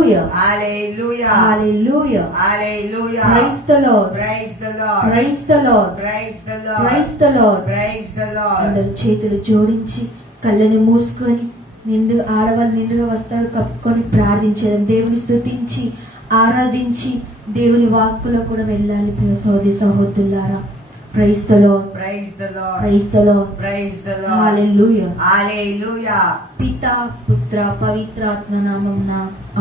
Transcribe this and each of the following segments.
Hallelujah. Hallelujah. Hallelujah. Praise the Lord. Praise the Lord. Praise the Lord. Praise the Lord. Praise the Lord. Praise the Lord. అందరు చేతులు జోడించి కళ్ళని మూసుకొని ఆడవాళ్ళు నిండుగా వస్త్రాలు కప్పుకొని ప్రార్థించడం, దేవుని స్తుతించి ఆరాధించి దేవుని వాక్కులో కూడా వెళ్ళాలి. ప్రియ సోదరి సహోదరులారా, praise the Lord. Praise the Lord. Praise the Lord. Praise the Lord. Hallelujah. Hallelujah. పితా పుత్ర పవిత్రాత్మ నామమున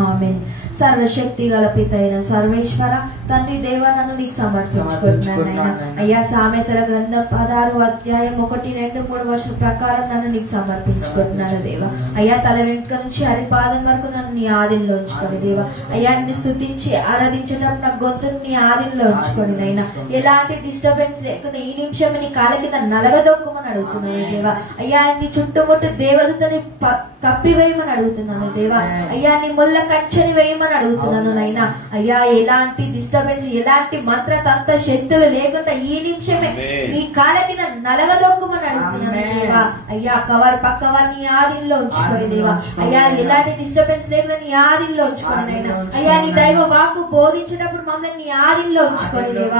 ఆమేన్. సర్వశక్తి గల పిత అయిన సర్వేశ్వర తండ్రి దేవ, నన్ను నీకు సమర్పించుకుంటున్నాను. అయ్యా, సామెతల గ్రంథం 16 అధ్యాయం 1, 2, 3 వర్షం ప్రకారం నన్ను నీకు సమర్పించుకుంటున్నాను దేవ. అయ్యా, తల వెంట్రుక నుంచి అరిపాదం వరకు నన్ను నీ ఆధీనంలో ఉంచుకోండి దేవ. అయ్యా, నిన్ను స్తుతించి ఆరాధించేటప్పుడు నా గొంతును నీ ఆధీనంలో ఉంచుకోండి నైనా. ఎలాంటి డిస్టర్బెన్స్ లేకుండా ఈ నిమిషం నీ కాళ్ళ కింద నలగదొక్కమని అడుగుతున్నాను దేవ. అయ్యా, నీ చుట్టుముట్టు దేవదూతని కప్పివేయమని అడుగుతున్నాను దేవ. అయ్యా, నీ ముళ్ళ కంచెని వేయమని అడుగుతున్నాను నైనా. అయ్యా, ఎలాంటి డిస్టర్బెన్స్, ఎలాంటి మంత్రతంత్ర శక్తులు లేకుండా ఈ నిమిషమే నీ కాళ్ళ కింద నలగదొక్కమని అడుగుతున్నాను దేవ. అయ్యా, కవర్ పక్కవారు నీ ఆధీనంలో ఉంచుకోండి దేవ. అయ్యా, ఎలాంటి డిస్టర్బెన్స్ లేకుండా నీ ఆధీనంలో ఉంచుకోండి నైనా. అయ్యా, నీ దైవ వాక్కు బోధించేటప్పుడు మమ్మల్ని నీ ఆధీనంలో ఉంచుకోండి దేవ.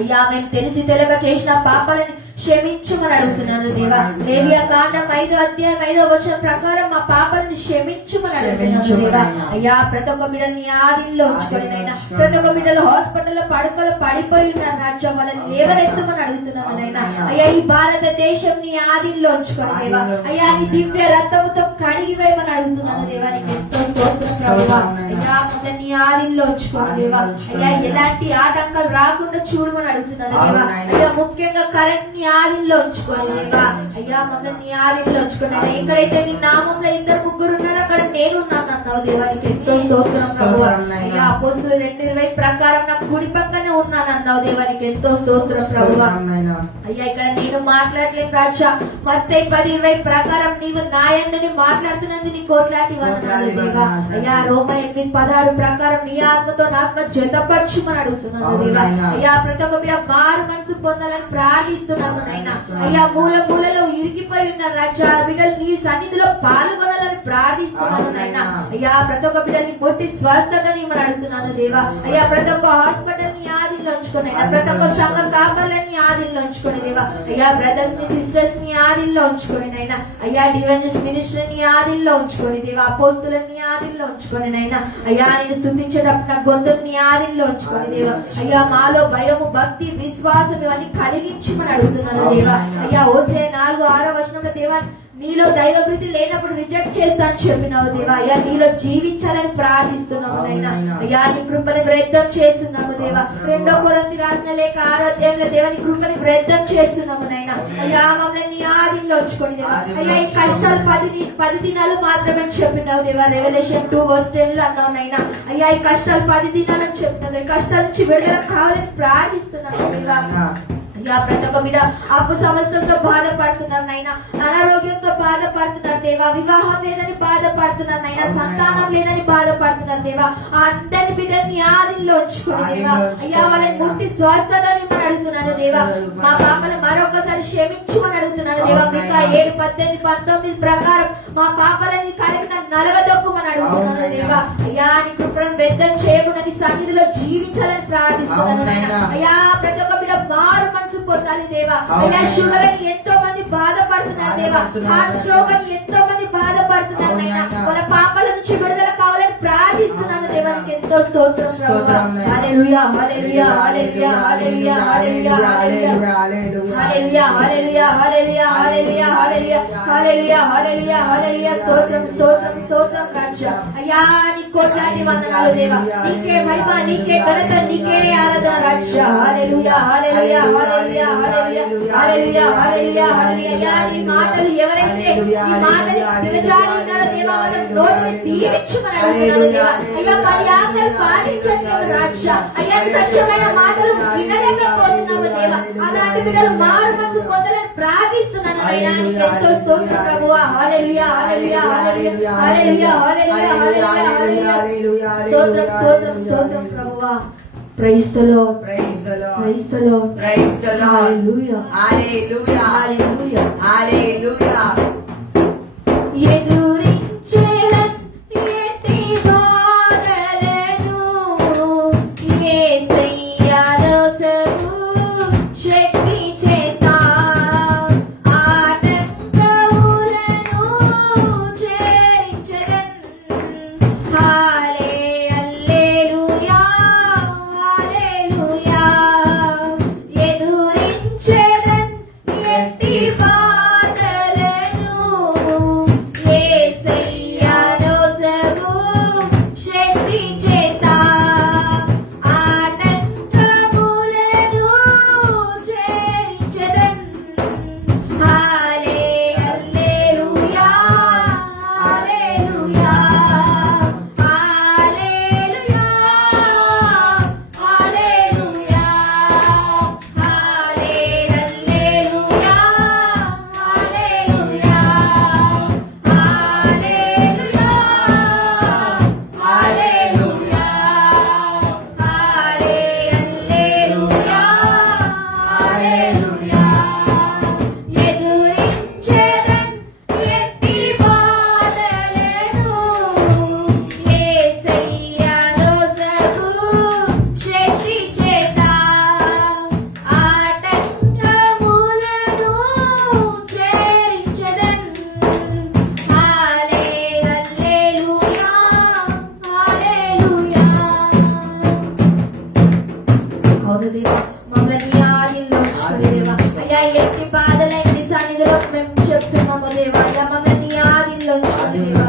అయ్యా, మేము తెలిసి తెలియక చేసిన పాపాలని క్షమించమని అడుగుతున్నాను దేవా. లేవియా కాండం 5 అధ్యాయం 5వ వచనం ప్రకారం మా పాపాలను క్షమించమని అడుగుతున్నాను దేవా. అయ్యా, ప్రతి ఒక్క బిడ్డని ఆధీనంలో ఉంచుకొని నైనా. ప్రతి ఒక్క బిడ్డలు హాస్పిటల్లో పడుకలు పడిపోయి ఉన్నారు రాజ్యం, వాళ్ళని లేవనెత్తమని అడుగుతున్నాను నైనా. అయ్యా, ఈ భారతదేశం నీ ఆధీనంలో ఉంచుకొని దేవా. అయ్యా, నీ దివ్య రక్తముతో కడిగి వేయమని అడుగుతున్నాను దేవా. నీకు ఎంతో స్తోత్రం ప్రభువా. అయ్యా, నీ ఆధీనంలో ఉంచుకోండి దేవా. అయ్యా, ఎలాంటి ఆటంకాలు రాకుండా చూడమని అడుగుతున్నాను దేవా. అయ్యా, ముఖ్యంగా కరెంట్ నీ ఆధీనంలో ఉంచుకోండి దేవా. అయ్యా, మమ్మల్ని నీ ఆధీనంలో ఉంచుకోండి. ఎక్కడైతే నీ నామంలో 2-3 ఉన్నారో అక్కడ నేను ఉన్నాను అన్నావు దేవా. నీకు ఎంతో స్తోత్రం ప్రభువా. అయ్యా, అపోస్తుల 2:20 ప్రకారం నాకు కుడి పక్కనే ఉన్నాను అన్నావు దేవా. నీకు ఎంతో స్తోత్రం ప్రభువా. అయ్యా, ఇక్కడ నేను మాట్లాడలేను రాజా. మత్తయి 10:20 ప్రకారం నీవు నా యందు మాట్లాడుతున్నది నీ కోట్లాటి వందనాలు దేవా. అయ్యా, రోమా 8:16 ప్రకారం నీ ఆత్మతో నా ఆత్మ జతపరచుమని అడుగుతున్నాను దేవా. అయ్యా, ప్రతి ఒక్క బిడ్డ మారు మనసు పొందాలని ప్రార్థిస్తున్నాను నైనా. అయ్యా, మూలలో ఇరికిపోయి ఉన్న రాజా బిడ్డలు నీ సన్నిధిలో పాల్గొనాలని ప్రార్థిస్తున్నాను నైనా. అయ్యా, ప్రతి ఒక్క బిడ్డని పొట్టి స్వస్థతని మనం అడుగుతున్నాను దేవా. అయ్యా, ప్రతి ఒక్క హాస్పిటల్ ని ఆధీనంలో ఉంచుకుని, ప్రతి ఒక్క సంఘ కాపర్లని ఆధీనంలో ఉంచుకుని దేవా. అయ్యా, బ్రదర్స్ ని సిస్టర్స్ ని ఆధీనంలో ఉంచుకుని నైనా. అయ్యా, డివైన్స్ మినిస్ట్రీని ఆధీనంలో ఉంచుకొని దేవా. అపోస్తులని ఆధీనంలో ఉంచుకొని నైనా. అయ్యా, నేను స్తుతించేటప్పుడు నా గొంతుని ఆధీనంలో ఉంచుకొని దేవా. అయ్యా, మాలో భయము, భక్తి, విశ్వాసం ఇవన్నీ కలిగించమని అడుగుతున్నాను దేవా. అయ్యా, హోసేయ 4:6 వచనంలో దేవా, నీలో దైవభృతి లేనప్పుడు రిజెక్ట్ చేస్తాను చెప్పినావు దేవా. అయ్యా, నీలో జీవించాలని ప్రార్థిస్తున్నాము నైనా. అయ్యా, నీ కృపని వృద్ధం చేస్తున్నాము దేవా. 2 కొరింథీ రాసిన లేఖ 6వ అధ్యాయంలో దేవా, నీ కృపని వృద్ధం చేస్తున్నాము నైనా. అయ్యా, మమ్మల్ని నీ ఆధీనంలో ఉంచుకోండి దేవా. అయ్యా, ఈ కష్టాలు 10 దినాలు మాత్రమే చెప్పినావు దేవా. రెవల్యూషన్ 2:10 అన్నావు నైనా. అయ్యా, ఈ కష్టాలు 10 దినాలని చెప్పినావు. ఈ కష్టాల నుంచి విడుదల కావాలని ప్రార్థిస్తున్నాము దేవా. అయ్యా, ప్రతి ఒక్క బిడ్డ అప్పు సమస్యలతో బాధపడుతున్నారు నైనా. అనారోగ్యంతో బాధపడుతున్నారు దేవా. వివాహం లేదని బాధపడుతున్నారు నైనా. సంతానం లేదని బాధపడుతున్నారు దేవా. అందరి బిడ్డని ఆధీనంలో ఉంచుకోండి దేవా. అయ్యా, వాళ్ళని ముట్టి స్వస్థతని మనం అడుగుతున్నాను దేవా. మా పాపను మరొకసారి క్షమించమని అడుగుతున్నాను దేవా. ఇంకా 7, 18, 19 ప్రకారం మా పాపలని కలిగిన నలగదొక్కుమని అడుగుతున్నాను దేవా. అయ్యా, నీ కృపను వ్యర్థం చేయకుండా నీ సన్నిధిలో జీవించాలని ప్రార్థిస్తున్నాను నైనా. అయ్యా, ప్రతి ఒక్క బిడ్డ మారు మనసు పొందాలి దేవా. అయ్యా, షుగర్ అని ఎంతో మంది బాధపడుతున్నారు దేవా. హార్ట్ స్ట్రోక్ అని ఎంతో మంది బాధపడుతున్నారు నైనా. వాళ్ళ పాపాల నుంచి విడుదల కావాలని ప్రార్థిస్తున్నాను దేవా. నీకు ఎంతో స్తోత్రం ప్రభువా. హల్లెలూయా, hallelujah, hallelujah, hallelujah, hallelujah, hallelujah, hallelujah, hallelujah, hallelujah, hallelujah, hallelujah, hallelujah, హల్లెలూయా. స్తోత్రం, స్తోత్రం, స్తోత్రం రాజా. అయ్యా, నీ కోట్లాది వందనాలు దేవా. నీకే మహిమ, నీకే ఘనత, నీకే ఆరాధన రాజా. హల్లెలూయా, hallelujah, hallelujah, hallelujah, hallelujah, hallelujah, హల్లెలూయా. నీ మాటలు ఎవరైతే ఈ మాటలు దిగజారి ఉన్నారో దేవా, వాళ్ళ నోటిని దీవించమని అడుగుతున్నాను దేవా. అయ్యా, మరి ఆజ్ఞలు పాటించండి రాజా. అయ్యా, సత్యమైన మాటలు వినలేకపోతున్నాము దేవా. అలాంటి బిడ్డలు మారు మనసు పొందాలని ప్రార్థిస్తున్నాను అయ్యా. నీకు ఎంతో స్తోత్రం ప్రభువా. హల్లెలూయా, hallelujah, hallelujah, hallelujah, hallelujah, hallelujah, హల్లెలూయా. స్తోత్రం, స్తోత్రం, స్తోత్రం ప్రభువా. Praise the Lord. Praise the Lord. Praise the Lord. Praise the Lord. Hallelujah. Hallelujah. Hallelujah. Hallelujah. ఎదురించేదన్ ఎట్టి వారు దేవా మమ్మల్ని నీ ఆధీనంలో ఉంచుకోండి దేవా అయ్యా ఎట్టి బాధలైన నీ సన్నిధిలో మేము చెప్తున్నాము దేవా అయ్యా మమ్మల్ని నీ ఆధీనంలో ఉంచుకోండి దేవా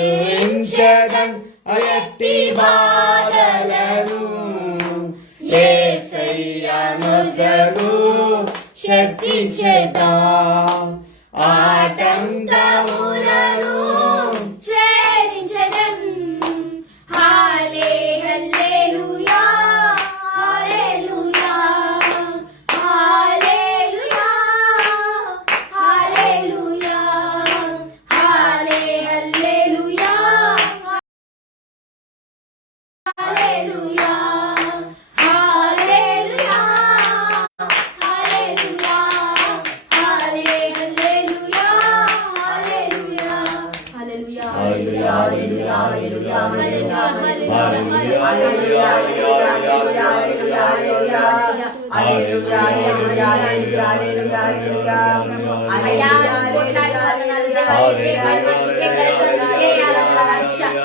ఎదిరించెదన్ ఎట్టి బాధలను యేసయ్య నొసగు శక్తి చేత ఆటంకములను ఛేదించెదన్. హల్లెలూయా hallelujah hallelujah hallelujah hallelujah hallelujah hallelujah hallelujah hallelujah hallelujah హల్లెలూయా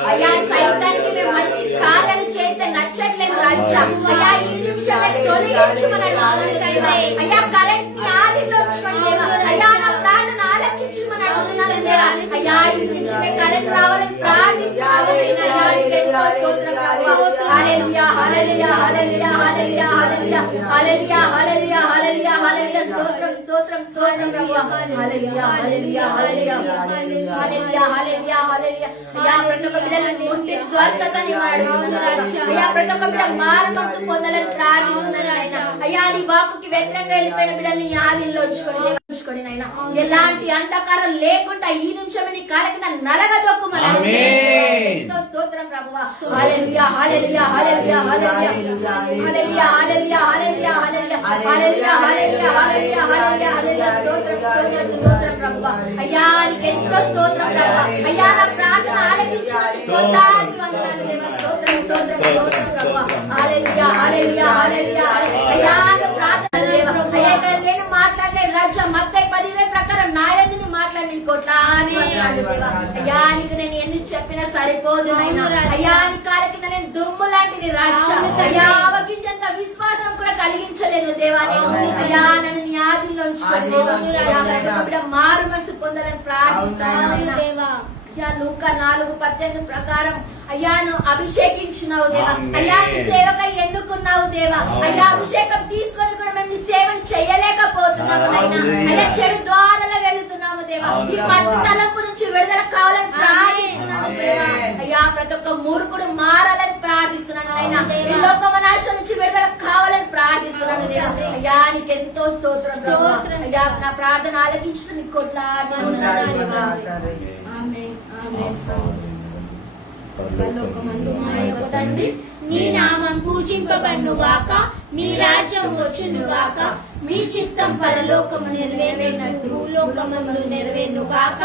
అయ్యా సైతానికి మేము మంచి కార్యాలు చేస్తే నచ్చట్లేదు రాజా. అయ్యా ఈ నిమిషమే తొలగించుమని అయ్యా కరెంట్ ని ఆదిలో ఉంచుకోండి దేవా. అయ్యా నా ప్రాణం ఆలకించుమని అడుగుతున్నాను దేవా. అయ్యా ఈ నిమిషమే కరెంట్ రావాలని ప్రార్థిస్తున్నాను. అయ్యా నీకెంతో స్తోత్రం ప్రభువా. హల్లెలూయా hallelujah hallelujah hallelujah hallelujah hallelujah hallelujah hallelujah హల్లెలూయా స్తోత్రం స్తోత్రం స్తోత్రం ప్రభువా. హల్లెలూయా హల్లెలూయా హల్లెలూయా హల్లెలూయా హల్లెలూయా హల్లెలూయా. అయ్యా ప్రతి ఒక్క బిడ్డలను ముట్టి స్వస్థతని వాడుతున్నాను. అయ్యా ప్రతి ఒక్క బిడ్డ మారుమనసు పొందాలని ప్రార్థిస్తున్నాను ఆయన. అయ్యా నీ వాక్కుకి వ్యతిరేకంగా వెళ్ళిపోయిన బిడ్డల్ని ఆదిలో ఉంచుకొని నాయన ఎలాంటి అంధకారం లేకుండా ఈ నిమిషం నీ కాళ్ళ కింద నలగదొక్కుమని ఎంతో స్తోత్రం ప్రభువా. హల్లెలూయా hallelujah hallelujah hallelujah hallelujah hallelujah hallelujah hallelujah hallelujah hallelujah hallelujah hallelujah హల్లెలూయా స్తోత్రం స్తోత్రం స్తోత్రం ప్రభువా. అయ్యా నీకు ఎంతో స్తోత్రం ప్రభువా. అయ్యా నా ప్రార్థన ఆలకించుకొని కోటాది వందనాలు దేవా. స్తోత్రం స్తోత్రం స్తోత్రం ప్రభువా. హల్లెలూయా హల్లెలూయా హల్లెలూయా అయ్యా నా ప్రార్థన దేవా. అయ్యా ఇక్కడ నేను మాట్లాడే రాజ్యం మత్తయి 10:20 ప్రకారం నా యందు మాట్లాడి కోటాది వందనాలు దేవా. అయ్యా నీకు నేను ఎన్ని చెప్పినా సరిపోదు నాయనా. అయ్యా నీ కాళ్ళ కింద నేను దుమ్ము లాంటిది రాజ్యం. అయ్యా అవగించంత విశ్వాసం కూడా కలిగించలేదు దేవా నేను. అయ్యా నన్ను నీ ఆదిలో ఉంచుకోండి దేవా. మారు మనసు పొందాలని ప్రార్థిస్తున్నాను దేవా. అయ్యా లూకా 4:18 ప్రకారం అయ్యా నువ్వు అభిషేకించినావు దేవా. ఆమేన్. అయ్యా నీ సేవకై ఎన్నుకున్నావు దేవా. ఆమేన్. అయ్యా అభిషేకం తీసుకొని కూడా మేము నీ సేవను చేయలేకపోతున్నాము నాయనా. ఆమేన్. అయ్యా చెడు ద్వారాల వెళ్తున్నాము దేవా. ఈ ఆమేన్. మట్టి తలంపు నుంచి విడుదల కావాలని ప్రార్థిస్తున్నాను ఆమేన్. దేవా. అయ్యా ప్రతి ఒక్క మూర్ఖుడు మారాలని ప్రార్థిస్తున్నాను నాయనా. ఈ లోకమ నాశనం నుంచి విడుదల కావాలని ప్రార్థిస్తున్నాను దేవా. అయ్యా నీకెంతో స్తోత్రం ప్రభు. అయ్యా నా ప్రార్థన ఆలకించిన నీ కోట్లాది వందనాలు దేవా. ఆమేన్. ఆమేన్. పరలోకమందు మా యొక్క తండ్రి, నీ నామం పూజింపబడునుగాక, మీ రాజ్యం వచ్చునుగాక, మీ చిత్తం పరలోకము నెరవేరినట్టు భూలోకమందు నెరవేరునుగాక.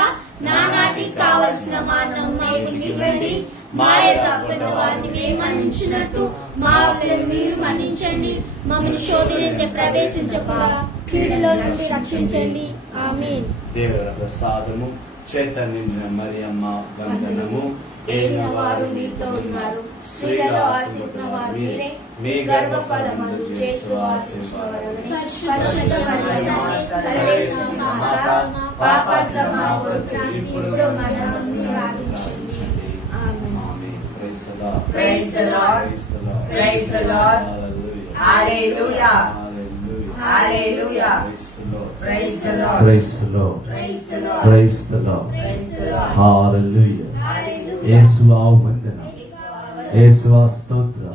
నానాటికి కావలసిన మానవం నేటికి ఇవ్వండి. మా తప్పిన వారిని మేము మన్నించినట్టు మా అప్పులను మీరు మన్నించండి. మమ్మల్ని శోధనలో ప్రవేశించకుండా కీడులో నుండి రక్షించండి. ఆమేన్. దేవుల ప్రసాదము చైతన్య మరియమ్మ వందనము. ఏలిన వారు మీతో ఉన్నారు, స్త్రీలలో ఆశీర్వదించిన వారు మీరే, మీ గర్భఫలమందు యేసు ఆశీర్వదించబడును. పరిశుద్ధ మరియమ్మ, సర్వేశ్వరుని మాత, పాపాత్మ మా కొరకు ఇప్పుడు మన సమయంలో ప్రార్థించండి. ఆమేన్. ఆమేన్. Praise the Lord. Praise the Lord. Praise the Lord. Praise the Lord. Hallelujah. Hallelujah. Hallelujah. Hallelujah. Praise the Lord. Praise the Lord. Praise the Lord. Praise the Lord. Praise the Lord. Praise the Lord. Hallelujah. Hallelujah. యేసువా వందనం. యేసువా స్తోత్రం.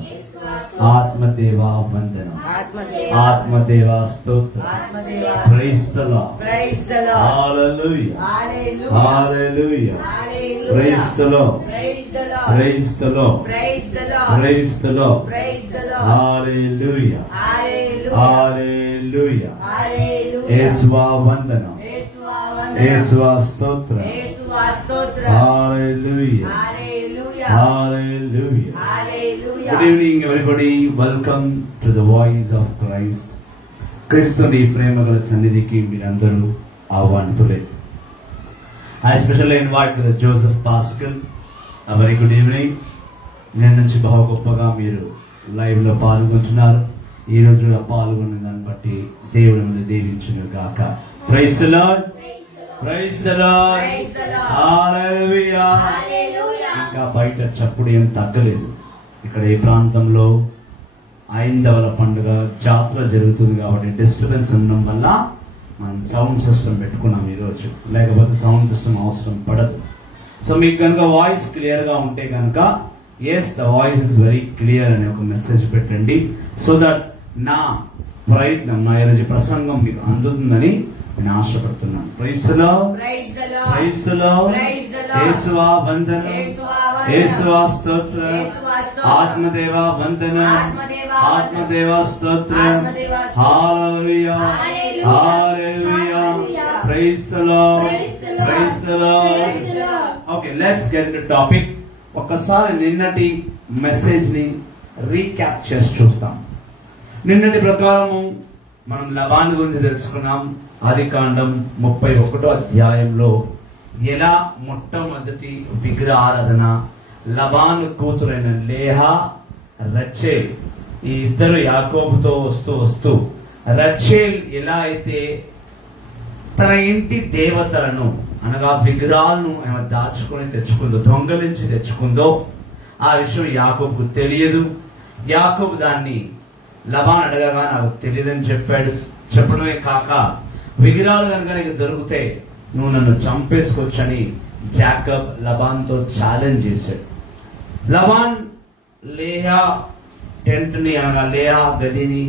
ఆత్మదేవా వందనం. ఆత్మదేవా స్తోత్రం. ఆత్మదేవా. Praise the Lord. Praise the Lord. Hallelujah. Hallelujah. Hallelujah. Hallelujah. Praise the Lord. Praise the Lord. Praise the Lord. Praise the Lord. Praise the Lord. Praise the Lord. Hallelujah. Hallelujah. Hallelujah. Hallelujah. యేసువా వందనం. యేసువా వందనం. యేసువా స్తోత్రం. యేసువా స్తోత్రం. హల్లెలూయా. Hallelujah. Hallelujah. Hallelujah. Good evening, everybody. Welcome to the voice of Christ. క్రీస్తుని ప్రేమగల సన్నిధికి మీరందరూ ఆహ్వానితులే. I especially invite Joseph Pascal. A very good evening. నేను నుంచి బహు గొప్పగా మీరు లైవ్ లో పాల్గొంటున్నారు. ఈ రోజు పాల్గొన్న దాన్ని బట్టి దేవుడు మిమ్మల్ని దీవించును గాక. Praise the Lord. Praise the Lord. Praise the Lord. Hallelujah. Hallelujah. ఇంకా బయట చప్పుడు ఏం తగ్గలేదు. ఇక్కడ ఈ ప్రాంతంలో ఐందవల పండుగ జాతర జరుగుతుంది కాబట్టి డిస్టర్బెన్స్ ఉండడం వల్ల మనం సౌండ్ సిస్టమ్ పెట్టుకున్నాం ఈరోజు. లేకపోతే సౌండ్ సిస్టమ్ అవసరం పడదు. సో మీకు కనుక వాయిస్ క్లియర్గా ఉంటే కనుక yes the voice is very clear అనే ఒక మెసేజ్ పెట్టండి. సో దట్ నా ప్రయత్నం, నా ఈరోజు ప్రసంగం మీకు అందుతుందని నేను ఆశపడుతున్నాను. Praise the Lord. Praise the Lord. Praise the Lord. Praise the Lord. యేసువా వందనం. యేసువా వందనం. యేసువా స్తోత్రం. యేసువా స్తోత్రం. ఆత్మదేవా వందనం. ఆత్మదేవా వందనం. ఆత్మదేవా స్తోత్రం. ఆత్మదేవా స్తోత్రం. Hallelujah. Hallelujah. Hallelujah. Hallelujah. Praise the Lord. Praise the Lord. Praise the Lord. Praise the Lord. Okay, let's get to topic. ఒక్కసారి నిన్నటి మెసేజ్ ని రీక్యాప్ చేసి చూస్తాం. నిన్నటి ప్రకారము మనం లబాన్ గురించి తెలుసుకున్నాం. ఆదికాండం 31వ అధ్యాయంలో ఎలా మొట్టమొదటి విగ్రహారాధన లబాను కూతురైన లేహా, రచేల్ ఈ ఇద్దరు యాకోబుతో వస్తూ రచేల్ ఎలా అయితే తన ఇంటి దేవతలను అనగా విగ్రహాలను ఆమె దాచుకొని తెచ్చుకుందో, దొంగలించి తెచ్చుకుందో ఆ విషయం యాకోబుకు తెలియదు. యాకోబు దాన్ని లబాన్ అడగగా నాకు తెలియదని చెప్పాడు. చెప్పడమే కాక విగ్రహాలు కనుక నీకు దొరికితే నువ్వు నన్ను చంపేసుకోవచ్చని జాకబ్ లబాన్తో ఛాలెంజ్ చేశాడు. లబాన్ లేహా టెంట్ ని అనగా లేహా గదిని,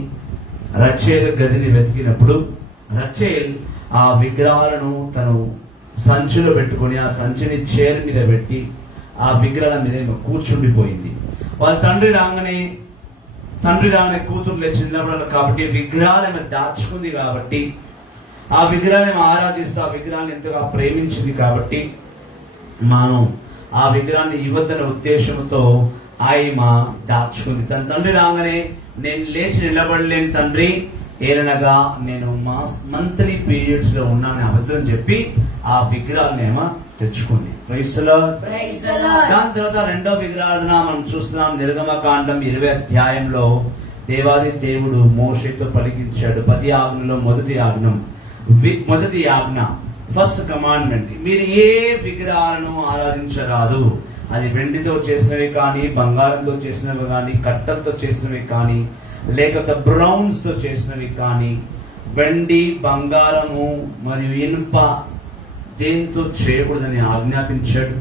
రచేల్ గదిని వెతికినప్పుడు రచేల్ ఆ విగ్రహాలను తను సంచిలో పెట్టుకొని ఆ సంచిని చైర్ మీద పెట్టి ఆ విగ్రహాల మీద కూర్చుండిపోయింది. వాళ్ళ తండ్రి రాగానే కూతురు లేచి నిలబడాలి కాబట్టి విగ్రహాలు ఆమె దాచుకుంది కాబట్టి ఆ విగ్రహాన్ని ఆరాధిస్తూ ఆ విగ్రహాన్ని ఎంతగా ప్రేమించింది కాబట్టి మనం ఆ విగ్రహాన్ని ఇవ్వద్దనే ఉద్దేశంతో ఆయమ దాచుకుంది. తన తండ్రి రాగానే నేను లేచి నిలబడలేని తండ్రి, ఏలనగా నేను మంత్లీ పీరియడ్స్ లో ఉన్నానని అబద్ధం చెప్పి ఆ విగ్రహాన్ని ఏమో తెచ్చుకుంది. Praise the Lord. Praise the Lord. దాని తర్వాత రెండో విగ్రహారాధన మనం చూస్తున్నాం. నిర్గమకాండం 20 అధ్యాయంలో దేవాది దేవుడు మోషేతో పలికించాడు 10 ఆజ్ఞలో మొదటి ఆజ్ఞ ఫస్ట్ కమాండ్మెంట్, మీరు ఏ విగ్రహాలను ఆరాధించరాదు. అది వెండితో చేసినవి కానీ, బంగారంతో చేసినవి కానీ, కట్టలతో చేసినవి కానీ, లేకపోతే బ్రౌన్స్ తో చేసినవి కానీ, వెండి, బంగారము మరియు ఇనుప దేంతో చేయకూడదని ఆజ్ఞాపించాడు.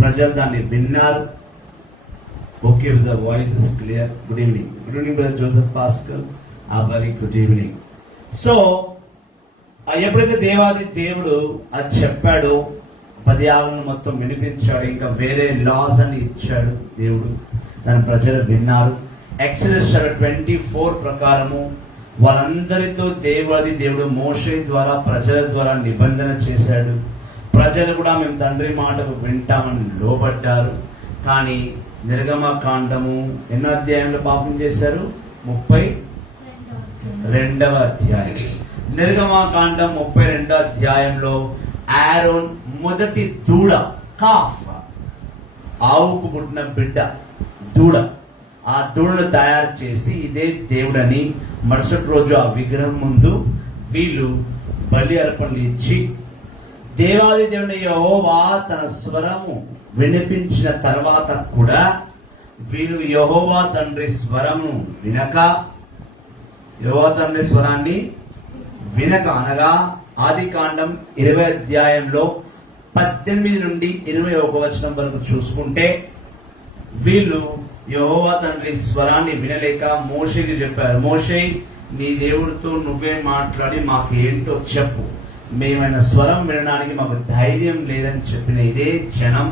ప్రజలు దాన్ని విన్నారు. Okay, the voice is clear. Good evening. Good evening brother Joseph pascal. Very good evening. So ఎప్పుడైతే దేవాది దేవుడు అది చెప్పాడో, 10 ఆజ్ఞలను మొత్తం వినిపించాడు. ఇంకా వేరే లాస్ అని ఇచ్చాడు దేవుడు. దాని ప్రజలు విన్నారు. ఎక్సోడస్ 24 ప్రకారము వాళ్ళందరితో దేవుడు మోషే ద్వారా ప్రజల ద్వారా నిబంధన చేశాడు. ప్రజలు కూడా మేము తండ్రి మాటకు వింటామని లోబడ్డారు. కానీ నిర్గమకాండము ఎన్నో అధ్యాయంలో పాపం చేశారు? 32వ అధ్యాయం. నిర్గమకాండం 32వ అధ్యాయంలో ఆరోన్ మొదటి దూడ, కాఫ్, ఆవుకు పుట్టిన బిడ్డ దూడ, ఆ దూడను తయారు చేసి ఇదే దేవుడని మరుసటి రోజు ఆ విగ్రహం ముందు వీళ్ళు బలి అర్పణలు ఇచ్చి, దేవాది దేవుని యెహోవా తన స్వరము వినిపించిన తర్వాత కూడా వీళ్ళు యెహోవా తండ్రి స్వరము వినక, యెహోవా తండ్రి స్వరాన్ని వినక అనగా ఆదికాండం 20వ అధ్యాయంలో 18 నుండి 21వ వచనం వరకు చూసుకుంటే, వీళ్ళు యెహోవా తండ్రి స్వరాన్ని వినలేక మోషేకి చెప్పారు, మోషే నీ దేవుడితో నువ్వే మాట్లాడి మాకు ఏంటో చెప్పు, మేమైన స్వరం వినడానికి మాకు ధైర్యం లేదని చెప్పిన ఇదే జనం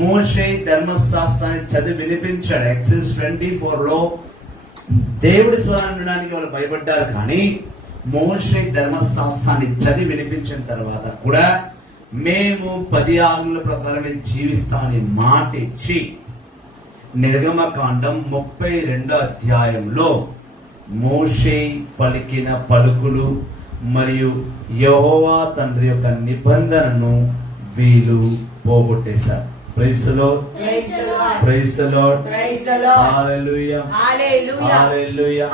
మోషే ధర్మశాస్త్రాన్ని చదివి వినిపించాడు. ఎక్సోడస్ 24లో దేవుడి స్వరాన్ని వినడానికి వాళ్ళు భయపడ్డారు. కానీ మోషే ధర్మశాస్త్రాన్ని చదివి వినిపించిన తర్వాత కూడా మేము 10 ఆజ్ఞల ప్రకారమే జీవిస్తామని మాట ఇచ్చి నిర్గమకాండం 32వ అధ్యాయంలో మోషే పలికిన పలుకులు మరియు యెహోవా తండ్రి యొక్క నిబంధనను వీళ్ళు పోగొట్టేశారు. Praise the Lord. Praise the Lord. Hallelujah. Hallelujah.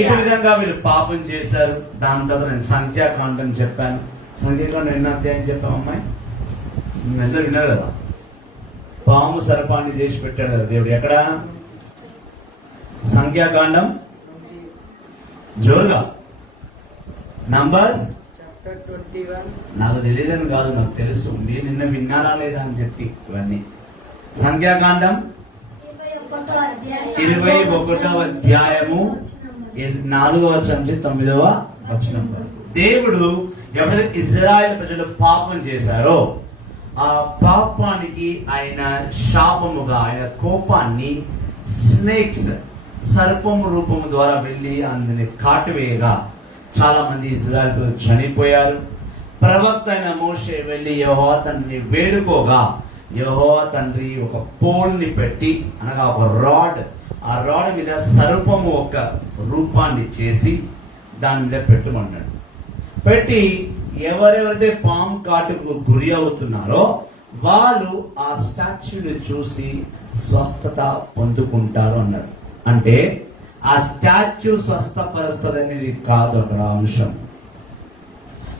ఈ విధంగా వీళ్ళు పాపం చేశారు. దాని తర్వాత నేను సంఖ్యాకాండం చెప్పాను. సంఖ్యాకాండం ఎన్నో అధ్యాయం చెప్పాం అమ్మాయి? అందరూ విన్నారు కదా. పాము సర్పాన్ని చేసి పెట్టాడు కదా దేవుడు. ఎక్కడ? సంఖ్యాకాండం జోరుగా. నంబర్స్ నాకు తెలియదని కాదు, నాకు తెలుసు. మీరు నిన్న విన్నారా లేదా అని చెప్పి ఇవన్నీ. సంఖ్యాకాండం 21వ అధ్యాయము 4వ వచనం నుంచి 9వ వచనం వరకు. దేవుడు ఎప్పుడైతే ఇజ్రాయెల్ ప్రజలు పాపం చేశారో ఆ పాపానికి ఆయన శాపముగా, ఆయన కోపాన్ని స్నేక్స్, సర్పము రూపము ద్వారా వెళ్ళి అందుని కాటువేయగా చాలా మంది ఇజ్రాయెల్ ప్రజలు చనిపోయారు. ప్రవక్త అయిన మోషే వెళ్ళి యెహోవా తండ్రిని వేడుకోగా యెహోవా తండ్రి ఒక పోల్ని పెట్టి, అనగా ఒక రాడ్, ఆ రాడ్ మీద సర్పము ఒక రూపాన్ని చేసి దాని మీద పెట్టమన్నాడు. పెట్టి ఎవరెవరైతే పాము కాటుకు గురి అవుతున్నారో వాళ్ళు ఆ స్టాచ్యూని చూసి స్వస్థత పొందుకుంటారు అన్నాడు. అంటే ఆ స్టాచ్యూ స్వస్థపరుస్తుంది అనేది కాదు అక్కడ అంశం,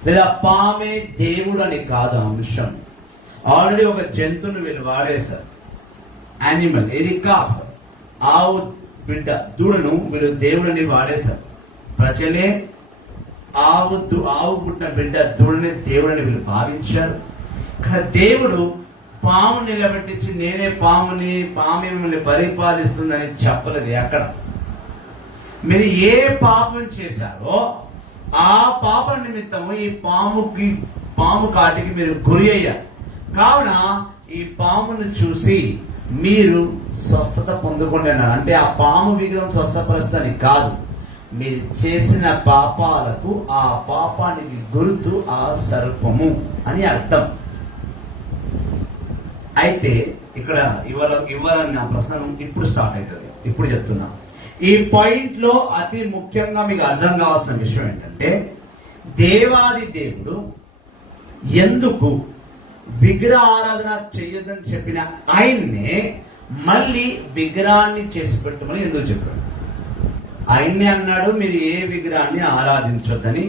లేదా పామే దేవుడు అని కాదు అంశం. ఆల్రెడీ ఒక జంతువుని వీళ్ళు వాడేశారు, యానిమల్. ఇది కాఫ్, ఆవు బిడ్డ దూడను వీళ్ళు దేవుడని వాడేశారు. ప్రజలే ఆవు పుట్టిన బిడ్డ దూడని దేవుడని వీళ్ళు భావించారు. ఇక్కడ దేవుడు పాము నిలబెట్టించి నేనే పాముని, పాము మిమ్మల్ని పరిపాలిస్తుందని చెప్పలేదు. ఎక్కడ మీరు ఏ పాపం చేశారో ఆ పాప నిమిత్తము ఈ పాము కాటికి మీరు గురి అయ్యారు. కావున ఈ పామును చూసి మీరు స్వస్థత పొందుకోండి అన్నారు. అంటే ఆ పాము విగ్రహం స్వస్థపరుస్తుందని కాదు, మీరు చేసిన పాపాలకు ఆ పాపానికి గుర్తు ఆ సర్పము అని అర్థం. అయితే ఇక్కడ ఇవాళ నా ప్రశ్న ఇప్పుడు స్టార్ట్ అవుతుంది. ఇప్పుడు చెప్తున్నా. ఈ పాయింట్ లో అతి ముఖ్యంగా మీకు అర్థం కావాల్సిన విషయం ఏంటంటే, దేవాది దేవుడు ఎందుకు విగ్రహ ఆరాధన చెయ్యొద్దని చెప్పిన ఆయన్నే మళ్ళీ విగ్రహాన్ని చేసి పెట్టమని ఎందుకు చెప్పాడు? ఆయన్ని అన్నాడు మీరు ఏ విగ్రహాన్ని ఆరాధించొద్దని.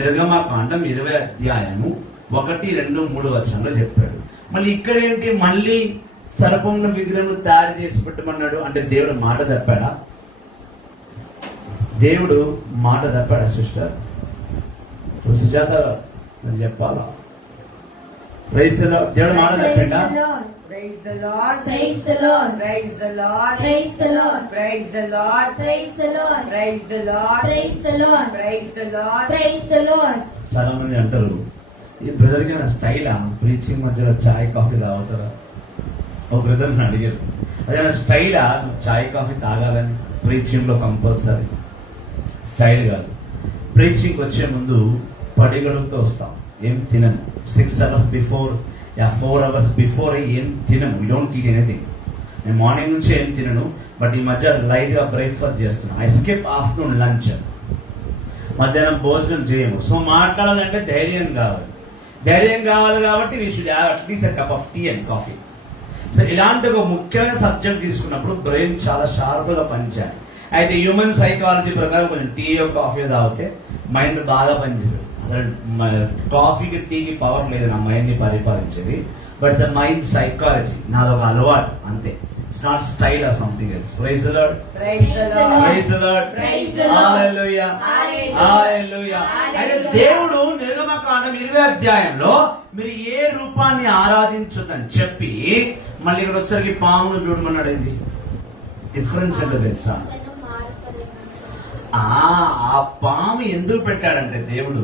నిర్గమకాండం 20వ అధ్యాయము 1, 2, 3 వచనంలో చెప్పాడు. మళ్ళీ ఇక్కడ ఏంటి, మళ్ళీ సర్పంలో విగ్రహం తయారు చేసి పెట్టమన్నాడు. అంటే దేవుడు మాట తప్పాడా? దేవుడు మాట తప్పాడా సిస్టర్? సో సుజాత మరి చెప్పాలా? దేవుడు మాట తప్పిండా? Praise the Lord. Praise the Lord. Praise the Lord. Praise the Lord. Praise the Lord. Praise the Lord. Praise the Lord. Praise the Lord. Praise the Lord. Praise the Lord. చాలా మంది అంటారు, ఈ brother కి నా స్టైలా preaching మధ్యలో చాయ్ coffee తాగుతారా? ఒక brother అడిగారు, అదే నా స్టైలా చాయ్ కాఫీ తాగాలని ప్రీచింగ్ లో కంపల్సరీ? స్టైల్ కాదు. ప్రీచింగ్ వచ్చే ముందు పడిగడుపుతో వస్తాం, ఏం తినము. 6 hours బిఫోర్ 4 hours బిఫోర్ ఏం తినము. We don't eat anything. నేను మార్నింగ్ నుంచి ఏం తినను, బట్ ఈ మధ్య లైట్ గా బ్రేక్ఫాస్ట్ చేస్తున్నాను. ఐ స్కిప్ ఆఫ్టర్నూన్ లంచ్, మధ్యాహ్నం భోజనం చేయము. సో మాట్లాడాలంటే ధైర్యం కావాలి. ధైర్యం కావాలి కాబట్టి we should have at least a cup of tea and coffee. So ఇలాంటి ఒక ముఖ్యమైన సబ్జెక్ట్ తీసుకున్నప్పుడు బ్రెయిన్ చాలా షార్ప్ గా పనిచేయాలి. అయితే హ్యూమన్ సైకాలజీ ప్రకారం కొంచెం టీ కాఫీ తాగితే మైండ్ బాగా పనిచేస్తుంది. అసలు కాఫీకి టీకి పవర్ లేదు నా మైండ్ ని పరిపాలించేది, బట్ ఇట్స్ మైండ్ సైకాలజీ. నాదొక అలవాటు అంతే. It's not style or something else. Praise the Lord. Praise the Lord. Praise the Lord. Praise the Lord. Hallelujah. Hallelujah. అయితే దేవుడు నిర్గమకాండం 20 అధ్యాయంలో మీరు ఏ రూపాన్ని ఆరాధించొద్దని చెప్పి మళ్ళీ ఇక్కడ వచ్చేసరికి పామును చూడమన్నాడు. ఏంటి డిఫరెన్స్ ఏంటో తెలుసా? ఆ పాము ఎందుకు పెట్టాడంటే దేవుడు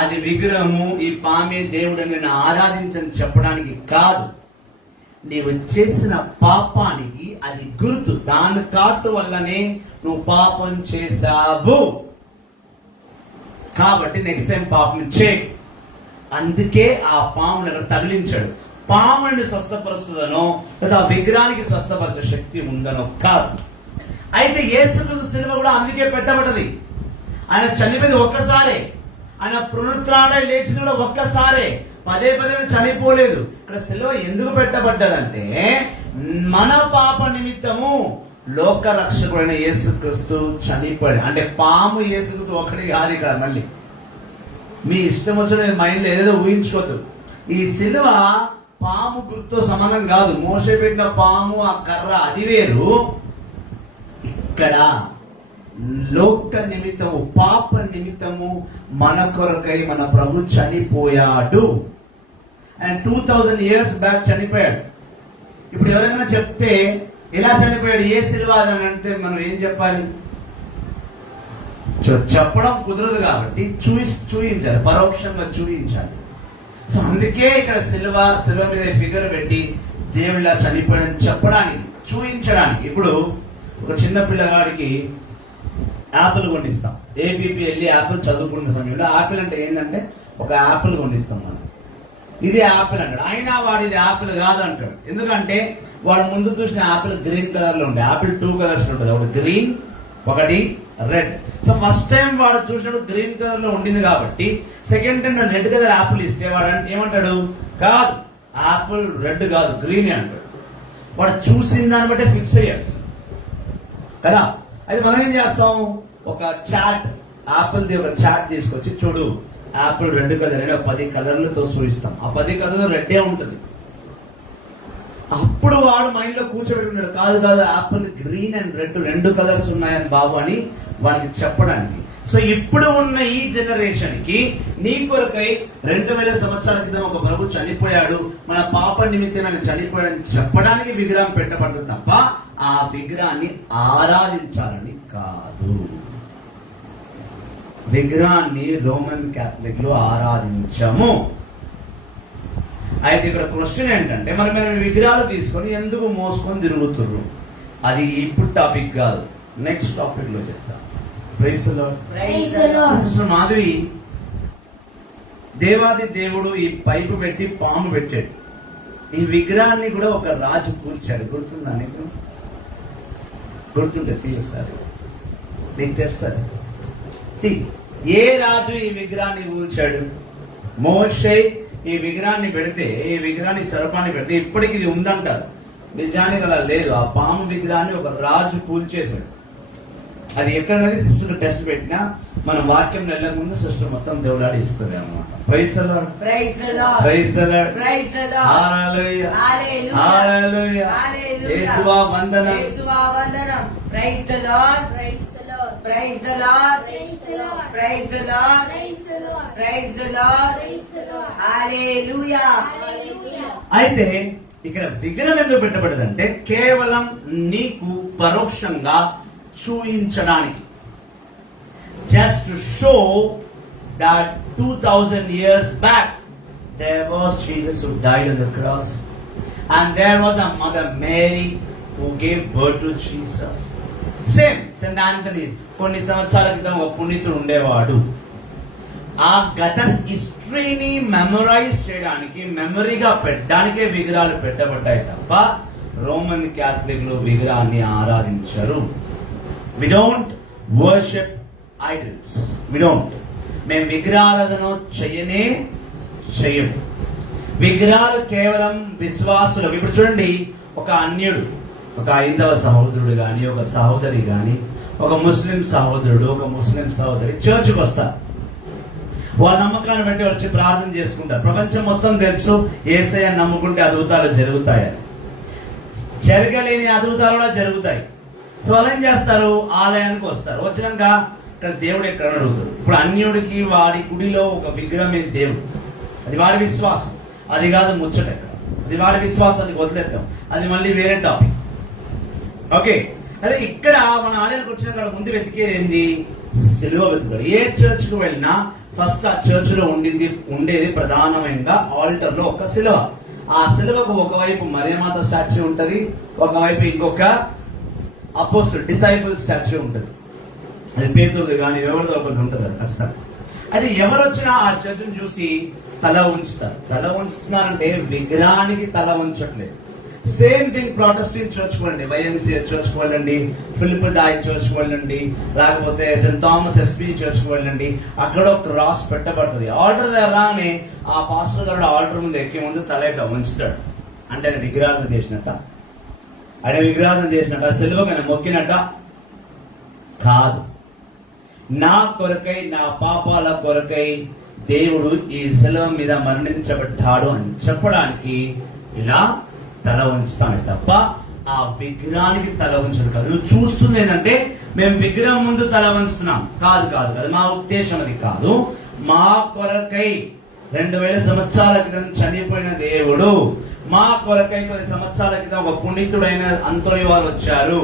అది విగ్రహము, ఈ పామే దేవుడు నేను ఆరాధించని చెప్పడానికి కాదు. నీవు చేసిన పాపానికి అది గుర్తు. దాని కాటు వల్లనే నువ్వు పాపం చేశావు కాబట్టి నెక్స్ట్ టైం పాపం చేయి. అందుకే ఆ పామును అక్కడ తగిలించాడు. పాముని స్వస్థపరుస్తుందనో లేదా ఆ విగ్రహానికి స్వస్థపరిచే శక్తి ఉందనో కాదు. అయితే యేసుక్రీస్తు సిలువ కూడా అందుకే పెట్టబడ్డది. ఆయన చనిపోయింది ఒక్కసారే, ఆయన పునరుత్థానం లేచింది కూడా ఒక్కసారే. పదే చనిపోలేదు. ఇక్కడ సిలువ ఎందుకు పెట్టబడ్డదంటే మన పాప నిమిత్తము లోక రక్షకుడైన యేసుక్రీస్తు చనిపోయాడు. అంటే పాము యేసుక్రీస్తు ఒక్కడి కాదు. ఇక్కడ మళ్ళీ మీ ఇష్టం వచ్చిన మైండ్ లో ఏదేదో ఊహించుకోవద్దు. ఈ సిలువ పాము గుర్తుతో సంబంధం కాదు. మోసే పెట్టిన పాము ఆ కర్ర అది వేరు. ఇక్కడ లోక నిమిత్తము పాప నిమిత్తము మన కొరకై మన ప్రభు చనిపోయాడు. అండ్ 2000 years బ్యాక్ చనిపోయాడు. ఇప్పుడు ఎవరైనా చెప్తే ఎలా చనిపోయాడు, ఏ సిలువ అని అంటే మనం ఏం చెప్పాలి? చెప్పడం కుదరదు కాబట్టి చూయించాలి, పరోక్షంగా చూయించాలి. సో అందుకే ఇక్కడ సిలువ మీద ఫిగర్ పెట్టి దేవుళ్ళ చనిపోయాడని చెప్పడానికి, చూయించడానికి. ఇప్పుడు ఒక చిన్న పిల్లగాడికి యాపిల్ కొనిస్తాం. ఏబీపీ వెళ్ళి యాపిల్ చదువుకున్న సమయంలో యాపిల్ అంటే ఏంటంటే ఒక యాపిల్ కొనిస్తాం మనం. ఇది యాపిల్ అంటాడు. అయినా వాడు ఇది యాపిల్ కాదు అంటాడు. ఎందుకంటే వాడు ముందు చూసిన యాపిల్ గ్రీన్ కలర్ లో ఉండే. యాపిల్ 2 కలర్స్ ఉంటుంది, ఒకటి గ్రీన్ ఒకటి రెడ్. సో ఫస్ట్ టైం వాడు చూసినప్పుడు గ్రీన్ కలర్ లో ఉండింది కాబట్టి second time red colour Apple ఇస్తే వాడు ఏమంటాడు? కాదు, యాపిల్ రెడ్ కాదు గ్రీన్ అంటాడు. వాడు చూసిన దాన్ని బట్టే ఫిక్స్ అయ్యాడు కదా. అయితే మనం ఏం చేస్తాం? ఒక చాట్, యాపిల్ ది ఒక చాట్ తీసుకొచ్చి చూడు యాపిల్ రెడ్ కలర్ అని 10 కలర్లతో చూపిస్తాం. ఆ 10 కలర్లు రెడ్డే ఉంటుంది. అప్పుడు వాడు మైండ్ లో కూర్చోబెట్టుకున్నాడు, కాదు Apple green and red 2 colours ఉన్నాయని బాబు అని వాడికి చెప్పడానికి. సో ఇప్పుడు ఉన్న ఈ జనరేషన్ కి నీ కొరకై 2000 సంవత్సరాల క్రితం ఒక ప్రభు చనిపోయాడు, మన పాప నిమిత్తం చనిపోయాడని చెప్పడానికి విగ్రహం పెట్టబడుతుంది తప్ప ఆ విగ్రహాన్ని ఆరాధించాలని కాదు. విగ్రహాన్ని రోమన్ క్యాథలిక్లు ఆరాధించము. అయితే ఇక్కడ క్వశ్చన్ ఏంటంటే మరి మేము విగ్రహాలు తీసుకొని ఎందుకు మోసుకొని తిరుగుతుర్రు? అది ఇప్పుడు టాపిక్ కాదు, నెక్స్ట్ టాపిక్ లో చెప్తాం. Praise the Lord. Praise the Lord. Sister Madhavi, దేవాది దేవుడు ఈ పైపు పెట్టి పాము పెట్టాడు. ఈ విగ్రహాన్ని కూడా ఒక రాజు కూర్చాడు. గుర్తుందా నీకు? గుర్తుంటే తీసారి నీకు టెస్ట్ అది. ఏ రాజు ఈ విగ్రహాన్ని కూల్చాడు? మోషే ఈ విగ్రహాన్ని పెడితే, ఈ విగ్రహాన్ని సర్పాన్ని పెడితే ఇప్పటికి ఇది ఉందంటారు. నిజానికి అలా లేదు. ఆ పాము విగ్రహాన్ని ఒక రాజు కూల్చేశాడు. అది ఎక్కడనేది సిస్టర్ టెస్ట్ పెట్టినా మన వాక్యం వెళ్ళే ముందు సిస్టర్ మొత్తం దేవుడాడి ఇస్తుంది అన్నమాట. Praise the Lord, Praise the Lord. Praise the Lord, Praise the Lord. Hallelujah, Hallelujah. Hallelujah, Hallelujah. యేసువా వందనం. యేసువా వందనం. Praise the Lord. Praise the Lord. Praise the Lord. Praise the Lord. Praise the Lord. Praise the Lord. Praise the Lord. Praise the Lord. Hallelujah. Hallelujah. అయితే ఇక్కడ విగ్రహం ఎందుకు పెట్టబడిందంటే కేవలం నీకు పరోక్షంగా చూయించడానికి, just to show that 2000 years back there was Jesus who died on the cross and there was a mother Mary who gave birth to Jesus. Same Saint Anthony's కొన్ని సంవత్సరాల క్రితం ఒక పునీతుడు ఉండేవాడు. ఆ గత హిస్టరీని మెమరైజ్ చేయడానికి, మెమరీగా పెట్టడానికే విగ్రహాలు పెట్టబడ్డాయి తప్ప రోమన్ క్యాథలిక్లు విగ్రహాన్ని ఆరాధించరు. We don't worship idols. We don't. మేము విగ్రహారాధన చెయ్యము. విగ్రహాలు కేవలం విశ్వాసులకు. ఇప్పుడు చూడండి, ఒక అన్యుడు, ఒక ఐదవ సహోదరుడు గాని, ఒక సహోదరి గాని, ఒక ముస్లిం సహోదరుడు, ఒక ముస్లిం సహోదరి చర్చికి వస్తారు. వాళ్ళ నమ్మకాన్ని బట్టి వచ్చి ప్రార్థన చేసుకుంటారు. ప్రపంచం మొత్తం తెలుసు యేసయ్య నమ్ముకుంటే అద్భుతాలు జరుగుతాయని. జరగలేని అద్భుతాలు కూడా జరుగుతాయి. సో వాళ్ళు ఏం చేస్తారు, ఆలయానికి వస్తారు. వచ్చినాక ఇక్కడ దేవుడు ఎక్కడ అడుగుతారు. ఇప్పుడు అన్యుడికి వాడి గుడిలో ఒక విగ్రహమే దేవుడు. అది వాడి విశ్వాసం. అది కాదు ముచ్చట. అది వాడి విశ్వాసానికి వదిలేద్దాం, అది మళ్ళీ వేరే టాపిక్. ఓకే, అదే ఇక్కడ మన ఆలయానికి వచ్చిన ముందు వెతికేది ఏంది, సిలువ వెతుకుతాడు. ఏ చర్చ్ కు వెళ్ళినా ఫస్ట్ ఆ చర్చ్ లో ఉండేది ప్రధానమైన ఆల్టర్ లో ఒక సిలువ. ఆ సిలువకు ఒకవైపు మరియమాత స్టాచ్యూ ఉంటది, ఒకవైపు ఇంకొక అపోస్టల్ డిసైపుల్ స్టాచ్యూ ఉంటది. అది పేతురుది కానీ ఎవరిదో ఒకటి ఉంటుంది అది ఖచ్చితంగా. అయితే ఎవరు వచ్చినా ఆ చర్చిని చూసి తల ఉంచుతారు. తల ఉంచుతున్నారంటే విగ్రహానికి తల ఉంచట్లేదు. సేమ్ థింగ్ ప్రొటెస్టెంట్ చర్చ్ కు వెళ్ళండి, వైఎంసీఏ చర్చ్ కు వెళ్ళండి, ఫిలిప్ దాయ్ చర్చ్ కు వెళ్ళండి, లేకపోతే సెయింట్ థామస్ ఎస్పీ చర్చ్ కు వెళ్ళండి. అక్కడ ఒక క్రాస్ పెట్టబడుతుంది. ఆల్టర్ రాగానే ఆ పాస్టర్ గారు ఆల్టర్ ముందు ఎక్కే ముందు తల ఇట్లా ఉంచుతాడు. అంటే ఆయన విగ్రహాలను చేసినట్ట, సిలువగా మొక్కినట్ట కాదు. నా కొరకై, నా పాపాల కొరకై దేవుడు ఈ శిలువ మీద మరణించబడ్డాడు అని చెప్పడానికి ఇలా తల ఉంచుతామే తప్ప ఆ విగ్రహానికి తల ఉంచడం కాదు. నువ్వు చూస్తుంది ఏంటంటే మేము విగ్రహం ముందు తల ఉంచుతున్నాం కాదు కాదు కాదు మా ఉద్దేశం అది కాదు. మా కొరకై 2000 సంవత్సరాల క్రితం చనిపోయిన దేవుడు మా కొరకై కొన్ని సంవత్సరాల క్రితం ఒక పునీతుడైన అంతోని వారు వచ్చారు.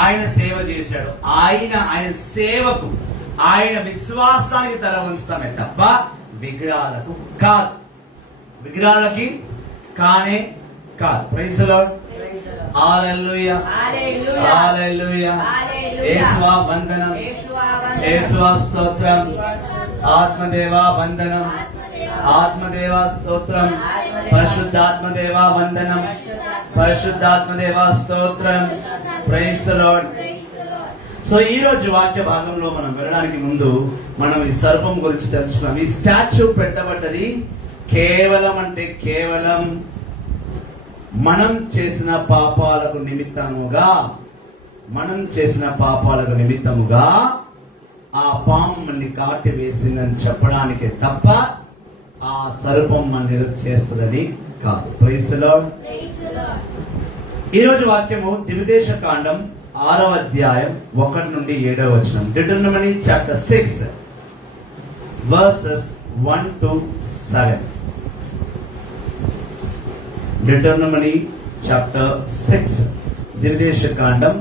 ఆయన సేవ చేశాడు. ఆయన సేవకు, ఆయన విశ్వాసానికి తల ఉంచుతామే తప్ప విగ్రహాలకు కాదు. విగ్రహాలకి కానే కాదు. Praise the Lord, hallelujah, hallelujah, యేసువా వందనం, యేసువా స్తోత్రం, ఆత్మదేవా వందనం, ఆత్మదేవా స్తోత్రం, పరిశుద్ధాత్మదేవా వందనం, పరిశుద్ధాత్మదేవా స్తోత్రం. Praise the Lord. సో ఈ రోజు వాక్య భాగంలో మనం వెళ్ళడానికి ముందు మనం ఈ సర్పం గురించి తెలుసుకున్నాం. ఈ స్టాచ్యూ పెట్టబడ్డది కేవలం మనం చేసిన పాపాలకు నిమిత్తముగా ఆ పాము మనని కాటి వేసిందని చెప్పడానికే తప్ప ఆ సర్పం మన చేస్తుందని కాదు. Praise the Lord. ఈ రోజు వాక్యము దివిదేశ కాండం 6వ అధ్యాయం 1 నుండి 7వ వచనం. డిటర్మినీ చాప్టర్ 6 verses 1 to 7. డిటర్మినీ చాప్టర్ 6 దివిదేశ కాండం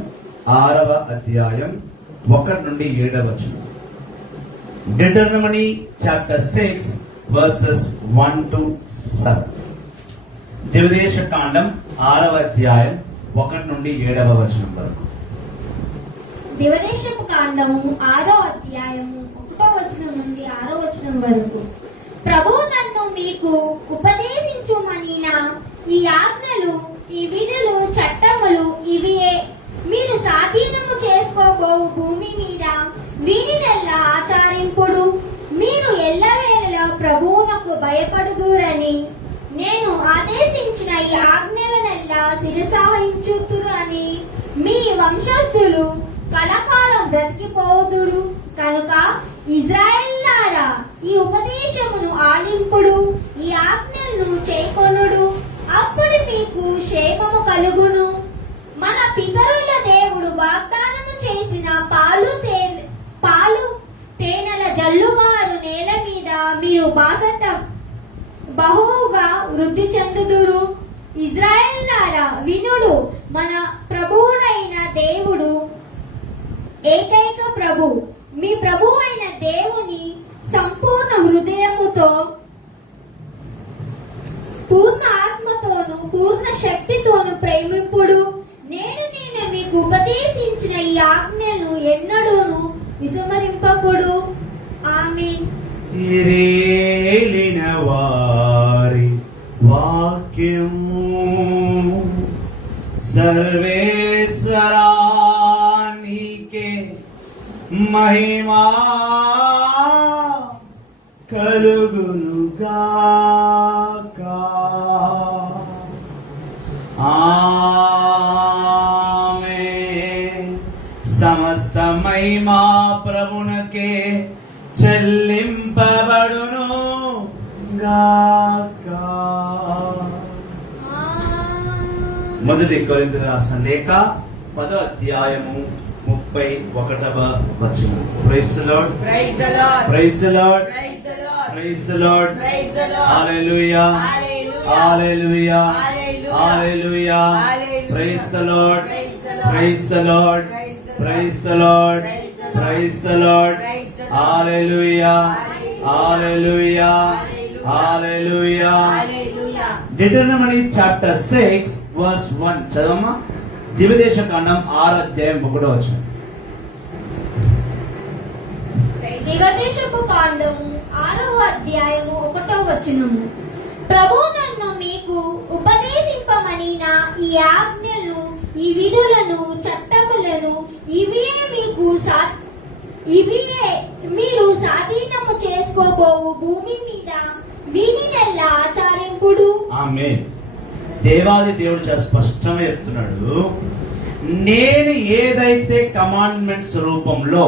6వ అధ్యాయం 1 నుండి 7వ వచనం. డిటర్మినీ చాప్టర్ 6 verses 1 to 7. దివిదేశ కాండం 6వ అధ్యాయం 1 నుండి 7వ వచనం వరకు. దివదేశపు కాండము 6వ అధ్యాయము 1వ వచనం నుండి 6వ వచనం వరకు. ప్రభువు నన్ను మీకు ఉపదేశించుమనిన ఈ ఆజ్ఞలు, ఈ విధులు, చట్టములు ఇవియే. మీరు స్వాధీనము చేసుకోబోవు భూమి మీద వీనినెల్లా ఆచరింపుడు. మీరు ఎల్లవేళలా ప్రభువునకు భయపడుదురని నేను ఆదేశించిన ఈ ఆజ్ఞలనెల్లా శిరసాహించుతురు అని మీ వంశస్థులు కలకాలం బ్రతికిపోదురు. కనుక ఇజ్రాయేల్లారా, ఈ ఉపదేశమును ఆలింపుడు, ఈ ఆజ్ఞలను చేకొనుడు, అప్పుడు మీకు క్షేమము కలుగును. మన పితరుల దేవుడు వాగ్దానము చేసిన పాలు తేనెల జల్లువారు నేల మీద మీరు బాసట బహువుగా వృద్ధి చెందుదురు. ఇజ్రాయేల్లారా వినుడు, మన ప్రభువుడైన దేవుడు ఏకైక ప్రభు. మీ ప్రభు అయిన దేవుని సంపూర్ణ హృదయముతో, పూర్ణ ఆత్మతోను, పూర్ణ శక్తితోను ప్రేమింపుడు. నేను మీకు ఉపదేశించిన ఈ ఆజ్ఞను ఎన్నడూను విస్మరింపకుడు. ఆమేన్. ఏలిన వారి వాక్యము సర్వేశ్వరా నీకే మహిమా కలుగును గాక. ఆమేన్. సమస్త మహిమా ప్రభునకే చెల్లింపబడును గాక. మొదటి కొరింథీయులకు రాసిన లేఖ 10వ అధ్యాయము 31వ వచనం. Praise the Lord. Praise the Lord. Praise the Lord. Praise the Lord. Praise the Lord. Praise the Lord. Hallelujah. Hallelujah. Hallelujah. Hallelujah. Hallelujah. Hallelujah. Praise the Lord. Praise the Lord. Praise the Lord. Praise the Lord. Praise the Lord. Praise the Lord. Praise the Lord. Praise the Lord. Hallelujah. Hallelujah. Hallelujah. Hallelujah. Deuteronomy chapter 6 verse 1 చదవమ్మా. దివ్యదేశ కాండం 6వ అధ్యాయం 1వ వచనం. దివదేశపు కాండము 6వ అధ్యాయము 1వ వచనము. ప్రభు నన్ను మీకు ఉపదేశింపమనిన ఈ ఆజ్ఞలు, ఈ విధులను, చట్టములను ఇవియే మీరు స్వాధీనము చేసుకోబోవు భూమి మీద వీనినెల్లా ఆచరింపుడు. ఆమేన్. దేవాది దేవుడు చాలా స్పష్టంగా చెప్తున్నాడు, నేను ఏదైతే కమాండ్మెంట్స్ రూపంలో,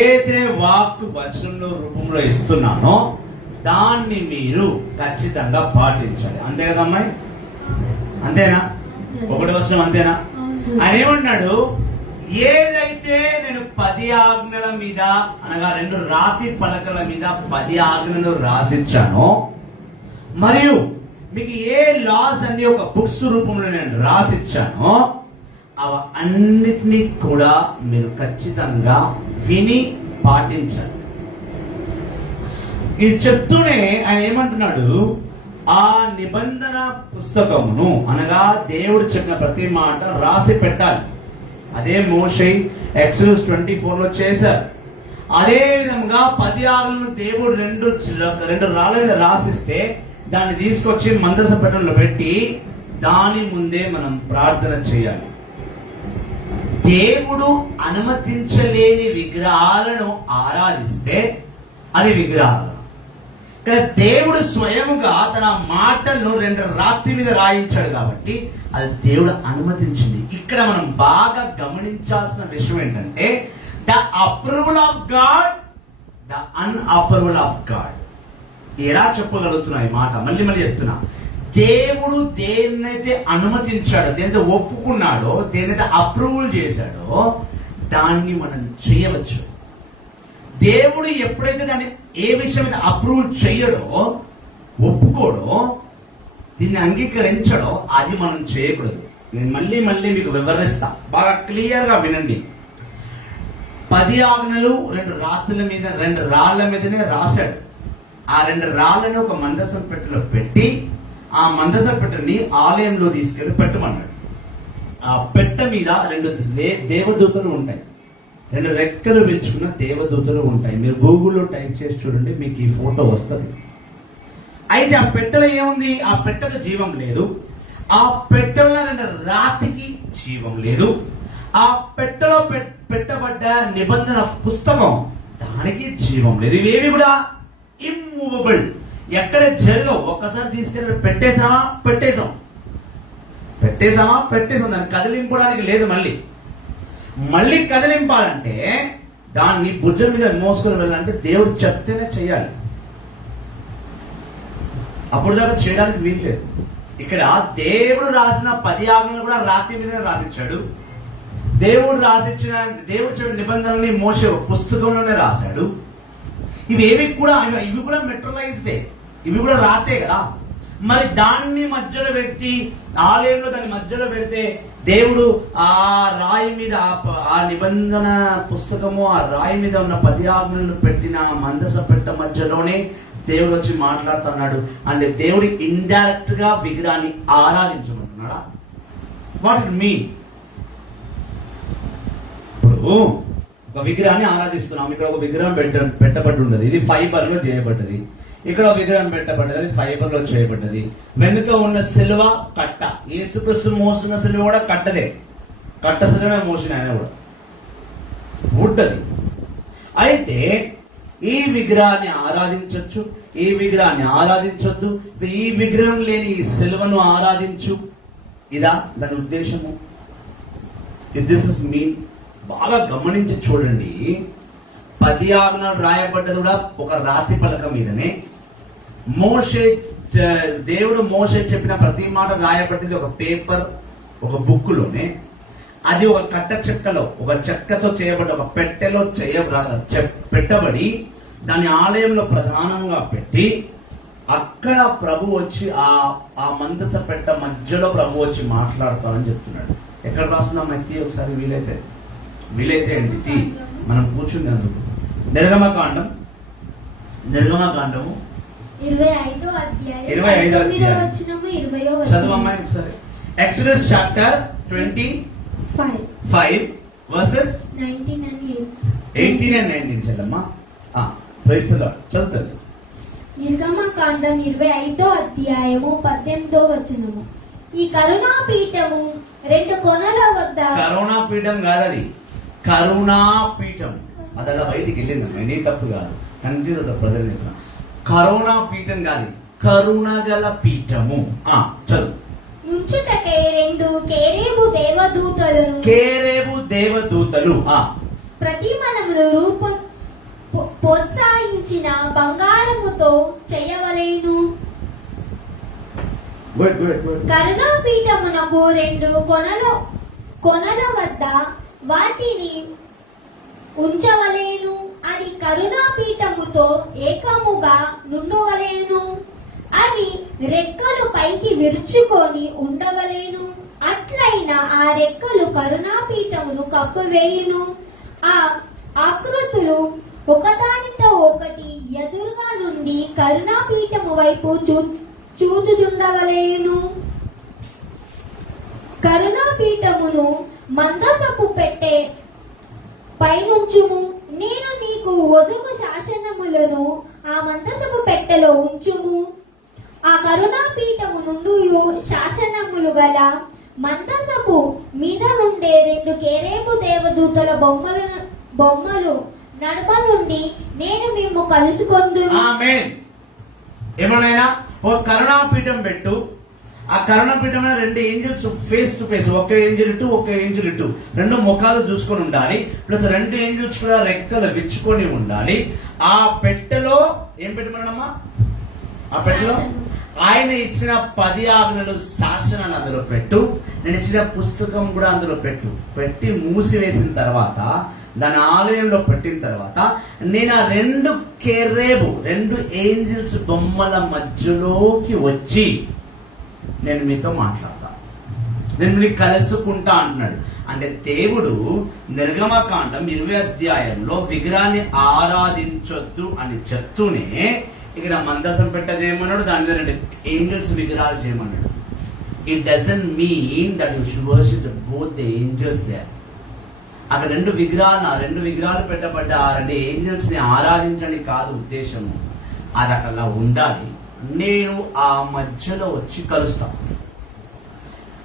ఏదైతే వాక్ వచనంలో రూపంలో ఇస్తున్నానో దాన్ని మీరు ఖచ్చితంగా పాటించాలి. అంతే కదా అమ్మాయి? అంతేనా? 1వ వచనం అంతేనా? ఆయన ఏమన్నాడు? ఏదైతే నేను 10 ఆజ్ఞల మీద, అనగా 2 రాతి పలకల మీద 10 ఆజ్ఞలు రాసిచ్చానో, మరియు మీకు ఏ లాస్ అన్ని ఒక బుక్స్ రూపంలో నేను రాసిచ్చానో అవి అన్నిటినీ కూడా మీరు ఖచ్చితంగా విని పాటించాలి. ఇది చెప్తూనే ఆయన ఏమంటున్నాడు? ఆ నిబంధన పుస్తకమును, అనగా దేవుడు చెప్పిన ప్రతి మాట రాసి పెట్టాలి. అదే మోషే ఎక్సోడస్ 24లో చేశారు. అదే విధంగా 10 ఆజ్ఞలను దేవుడు రెండు రాళ్ళ మీద రాసిస్తే దాన్ని తీసుకొచ్చి మందస పెట్టెలో పెట్టి దాని ముందే మనం ప్రార్థన చేయాలి. దేవుడు అనుమతించలేని విగ్రహాలను ఆరాధిస్తే అది విగ్రహాలు. కానీ దేవుడు స్వయముగా తన మాటలను 2 రాత్రి మీద రాయించాడు కాబట్టి అది దేవుడు అనుమతించింది. ఇక్కడ మనం బాగా గమనించాల్సిన విషయం ఏంటంటే, the approval of God, the unapproval of God. ఎలా చెప్పగలుగుతున్నా ఈ మాట? మళ్ళీ చెప్తున్నా. దేవుడు దేన్నైతే అనుమతించాడో, దేనైతే ఒప్పుకున్నాడో, దేనైతే అప్రూవల్ చేశాడో దాన్ని మనం చేయవచ్చు. దేవుడు ఎప్పుడైతే దాన్ని ఏ విషయం మీద అప్రూవల్ చేయడో, ఒప్పుకోడో, దీన్ని అంగీకరించడో అది మనం చేయకూడదు. నేను మళ్ళీ మీకు వివరిస్తా, బాగా క్లియర్ గా వినండి. 10 ఆజ్ఞలు 2 రాత్రుల మీద 2 రాళ్ల మీదనే రాశాడు. ఆ 2 రాళ్లను ఒక మందసం పెట్టెలో పెట్టి ఆ మందసం పెట్టెని ఆలయంలో తీసుకెళ్లి పెట్టమన్నాడు. ఆ పెట్టె మీద 2 దేవదూతలు ఉంటాయి, 2 రెక్కలు విరుచుకున్న దేవదూతలు ఉంటాయి. మీరు గూగుల్లో టైప్ చేసి చూడండి, మీకు ఈ ఫోటో వస్తుంది. అయితే ఆ పెట్టెలో ఏముంది? ఆ పెట్టెకు జీవం లేదు. ఆ పెట్టెలో 2 రాతికి జీవం లేదు. ఆ పెట్టెలో పెట్టబడ్డ నిబంధన పుస్తకం, దానికి జీవం లేదు. ఇవేవి కూడా ఇమ్మూవబుల్, ఎక్కడ జరగవు. ఒక్కసారి తీసుకెళ్ళి పెట్టేశామా పెట్టేశాం, దాన్ని కదిలింపడానికి లేదు. మళ్ళీ కదిలింపాలంటే దాన్ని భుజం మీద మోసుకొని వెళ్ళాలంటే దేవుడు చెప్తేనే చేయాలి. అప్పుడు దాకా చేయడానికి వీల్లేదు. ఇక్కడ దేవుడు రాసిన 10 ఆజ్ఞలు కూడా రాతి మీద రాసిచ్చాడు. దేవుడు చెప్పిన నిబంధనల్ని మోసే పుస్తకంలోనే రాశాడు. ఇవి కూడా మెట్రలైజ్డే, ఇవి కూడా రాతే కదా. మరి దాన్ని మధ్యలో పెట్టి ఆలయంలో దాన్ని మధ్యలో పెడితే దేవుడు ఆ రాయి మీద ఆ నిబంధన పుస్తకము ఆ రాయి మీద ఉన్న 10 ఆజ్ఞలను పెట్టిన మందస పెట్ట మధ్యలోనే దేవుడు వచ్చి మాట్లాడుతున్నాడు. అంటే దేవుడు ఇండైరెక్ట్ గా విగ్రహాన్ని ఆరాధించమంటున్నాడా? What it mean? ఇప్పుడు ఒక విగ్రహాన్ని ఆరాధిస్తున్నాం. ఇక్కడ ఒక విగ్రహం పెట్టబడి ఉన్నది, ఇది ఫైబర్ లో చేయబడ్డది. ఇక్కడ ఒక విగ్రహం పెట్టబడ్డది, అది ఫైబర్ లో చేయబడ్డది. వెనుక ఉన్న సిలువ కట్ట, యేసుక్రీస్తు మోసిన సిలువ కూడా కట్టదే, కట్ట సిలువే మోసిన ఆయన కూడా వుడ్ అది. అయితే ఈ విగ్రహాన్ని ఆరాధించవచ్చు, ఈ విగ్రహాన్ని ఆరాధించొద్దు, ఈ విగ్రహం లేని ఈ సిలువను ఆరాధించు, ఇదా దాని ఉద్దేశము? This is mean. బాగా గమనించి చూడండి. 10 ఆజ్ఞలు రాయబడ్డది కూడా ఒక రాతి పలక మీదనే. దేవుడు మోషే చెప్పిన ప్రతి మాట రాయబడ్డది ఒక పేపర్, ఒక బుక్ లోనే. అది ఒక కట్ట చెక్కలో, ఒక చెక్కతో చేయబడ్డ ఒక పెట్టెలో పెట్టబడి దాని ఆలయంలో ప్రధానంగా పెట్టి అక్కడ ప్రభు వచ్చి ఆ మందస పెట్ట మధ్యలో ప్రభు వచ్చి మాట్లాడతానని చెప్తున్నాడు. ఎక్కడ రాస్తున్నాం మధ్య? ఒకసారి వీలైతే అండి మనం కూర్చుంది అందుకు. నిర్గమకాండము 25వ అధ్యాయం 25వ అధ్యాయం చదవమ్మా ఒకసారి. Exodus chapter 25 verses 19 and 18 and 19 చదవమ్మా. Praise the Lord. చదువుతుంది. నిర్గమకాండం 25వ అధ్యాయము 18వ వచనము. ఈ కరుణాపీఠము 2 కొనల వద్ద. కరుణాపీఠం కాదది, కరుణాపీఠం. అది అలా బయటికి వెళ్ళిందమ్మా, నీ తప్పు కాదు, కన్ఫ్యూజ్ అవుతారు ప్రజలు. చెప్తున్నా, కరుణాపీఠం కాదు, కరుణగల పీఠము. చదువు. ఉంచుటకై 2 కేరేబు దేవదూతలు ప్రతిమనములు ప్రోత్సహించిన బంగారముతో చేయవలెను. కరుణాపీఠమునకు 2 కొనల వద్ద వాటిని ఉంచవలేను. అది కరుణాపీఠముతో ఏకముగా నుండవలేను. అవి రెక్కలు పైకి విరుచుకొని ఉండవలేను. అట్లయినా ఆ రెక్కలు కరుణాపీఠమును కప్పివేయును. ఆ ఆకృతులు ఒకదానితో ఒకటి ఎదురుగా నుండి కరుణాపీఠము వైపు చూచుచుండవలేను. కరుణాపీఠమును మందసపు పెట్టె పైనుంచుము. నేను నీకు ఒదుగు శాసనములను ఆ మందసపు పెట్టెలో ఉంచుము. ఆ కరుణాపీఠము నుండి శాసనములు గల మందసపు మీద నుండే 2 కేరేబు దేవదూతల బొమ్మలు నడుమ నుండి నేను మిమ్ము కలుసుకొందును. ఆమేన్. ఏమనైనా ఒక కరుణాపీఠం పెట్టు. ఆ కరుణాపీఠం 2 ఏంజల్స్ ఫేస్ టు ఫేస్, ఒక ఏంజల్ ఇటు ఒక ఏంజల్ ఇటు, 2 ముఖాలు చూసుకొని ఉండాలి. ప్లస్ 2 ఏంజల్స్ కూడా రెక్కలు విచ్చుకొని ఉండాలి. ఆ పెట్టెలో ఏం పెట్టమన్నాడమ్మా? ఆ పెట్టెలో ఆయన ఇచ్చిన 10 ఆజ్ఞలు శాసనాన్ని అందులో పెట్టు. నేను ఇచ్చిన పుస్తకం కూడా అందులో పెట్టి మూసివేసిన తర్వాత, దాని ఆలయంలో పెట్టిన తర్వాత, నేను ఆ 2 కేరేబు 2 ఏంజల్స్ బొమ్మల మధ్యలోకి వచ్చి నేను మీతో మాట్లాడతా, నేను మీకు కలుసుకుంటా అంటున్నాడు. అంటే దేవుడు నిర్గమకాండం 20 అధ్యాయంలో విగ్రహాన్ని ఆరాధించొద్దు అని చెప్తూనే ఇక్కడ మందసం పెట్ట చేయమన్నాడు, దాని మీద 2 ఏంజల్స్ విగ్రహాలు చేయమన్నాడు. It doesn't mean that you should worship both the angels there. అక్కడ 2 విగ్రహాలు పెట్టబడ్డ ఆ 2 ఏంజల్స్ ని ఆరాధించని కాదు ఉద్దేశము. అది అక్కడ ఉండాలి. నేను ఆ మధ్యలో వచ్చి కలుస్తాను.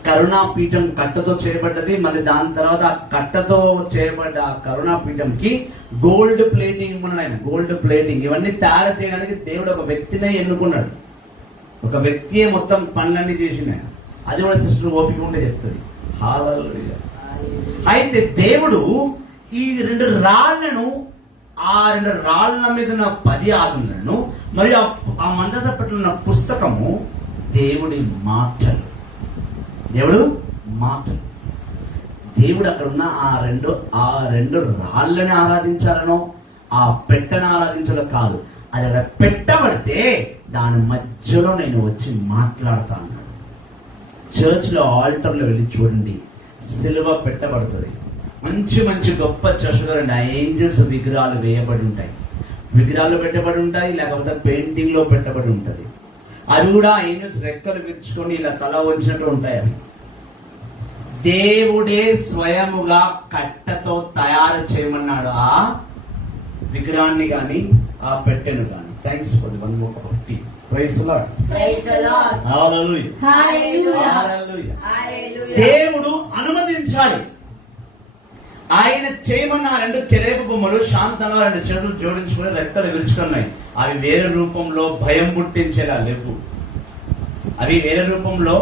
కరుణాపీఠం కట్టతో చేయబడ్డది. మరి దాని తర్వాత ఆ కట్టతో చేయబడ్డ ఆ కరుణాపీఠంకి గోల్డ్ ప్లేటింగ్ ఉన్నాడు. గోల్డ్ ప్లేటింగ్ ఇవన్నీ తయారు చేయడానికి దేవుడు ఒక వ్యక్తినే ఎన్నుకున్నాడు. ఒక వ్యక్తియే మొత్తం పనులన్నీ చేసిన. అది కూడా సిస్టర్ ఓపిక ఉండే చెప్తుంది. హల్లెలూయా. అయితే దేవుడు ఈ 2 రాళ్లను, ఆ 2 రాళ్ల మీద ఉన్న 10 ఆజ్ఞలను మరియు ఆ మందస పెట్టెలో ఉన్న పుస్తకము దేవుడి మాటలు. దేవుడు మాటలు. దేవుడు అక్కడ ఉన్న ఆ రెండు రాళ్ళని ఆరాధించాలనో ఆ పెట్టెను ఆరాధించాలో కాదు. అది అక్కడ పెట్టబడితే దాని మధ్యలో నేను వచ్చి మాట్లాడతాను. చర్చ్లో ఆల్టర్లో వెళ్ళి చూడండి, సిలువ పెట్టబడుతుంది. మంచి మంచి గొప్ప చర్చ్లో ఏంజల్స్ విగ్రహాలు వేయబడి ఉంటాయి, విగ్రహాలు పెట్టబడి ఉంటాయి, లేకపోతే పెయింటింగ్ లో పెట్టబడి ఉంటుంది. అవి కూడా ఏంజల్స్ రెక్కలు విరుచుకొని ఇలా తల వంచినట్టు ఉంటాయి. అవి దేవుడే స్వయముగా కట్టతో తయారు చేయమన్నాడు ఆ విగ్రహాన్ని గాని ఆ పెట్టెను గాని. Thanks for the 150. Praise the Lord. Praise the Lord. Hallelujah. Hallelujah. Hallelujah. Hallelujah. దేవుడు అనుమతించాలి. ఆయన చేయమన్న 2 కెరూబు బొమ్మలు శాంతంగా 2 చేతులు జోడించుకుని రెక్కలు విరుచుకున్నాయి. అవి వేరే రూపంలో భయం పుట్టించేలా లేవు. అవి వేరే రూపంలో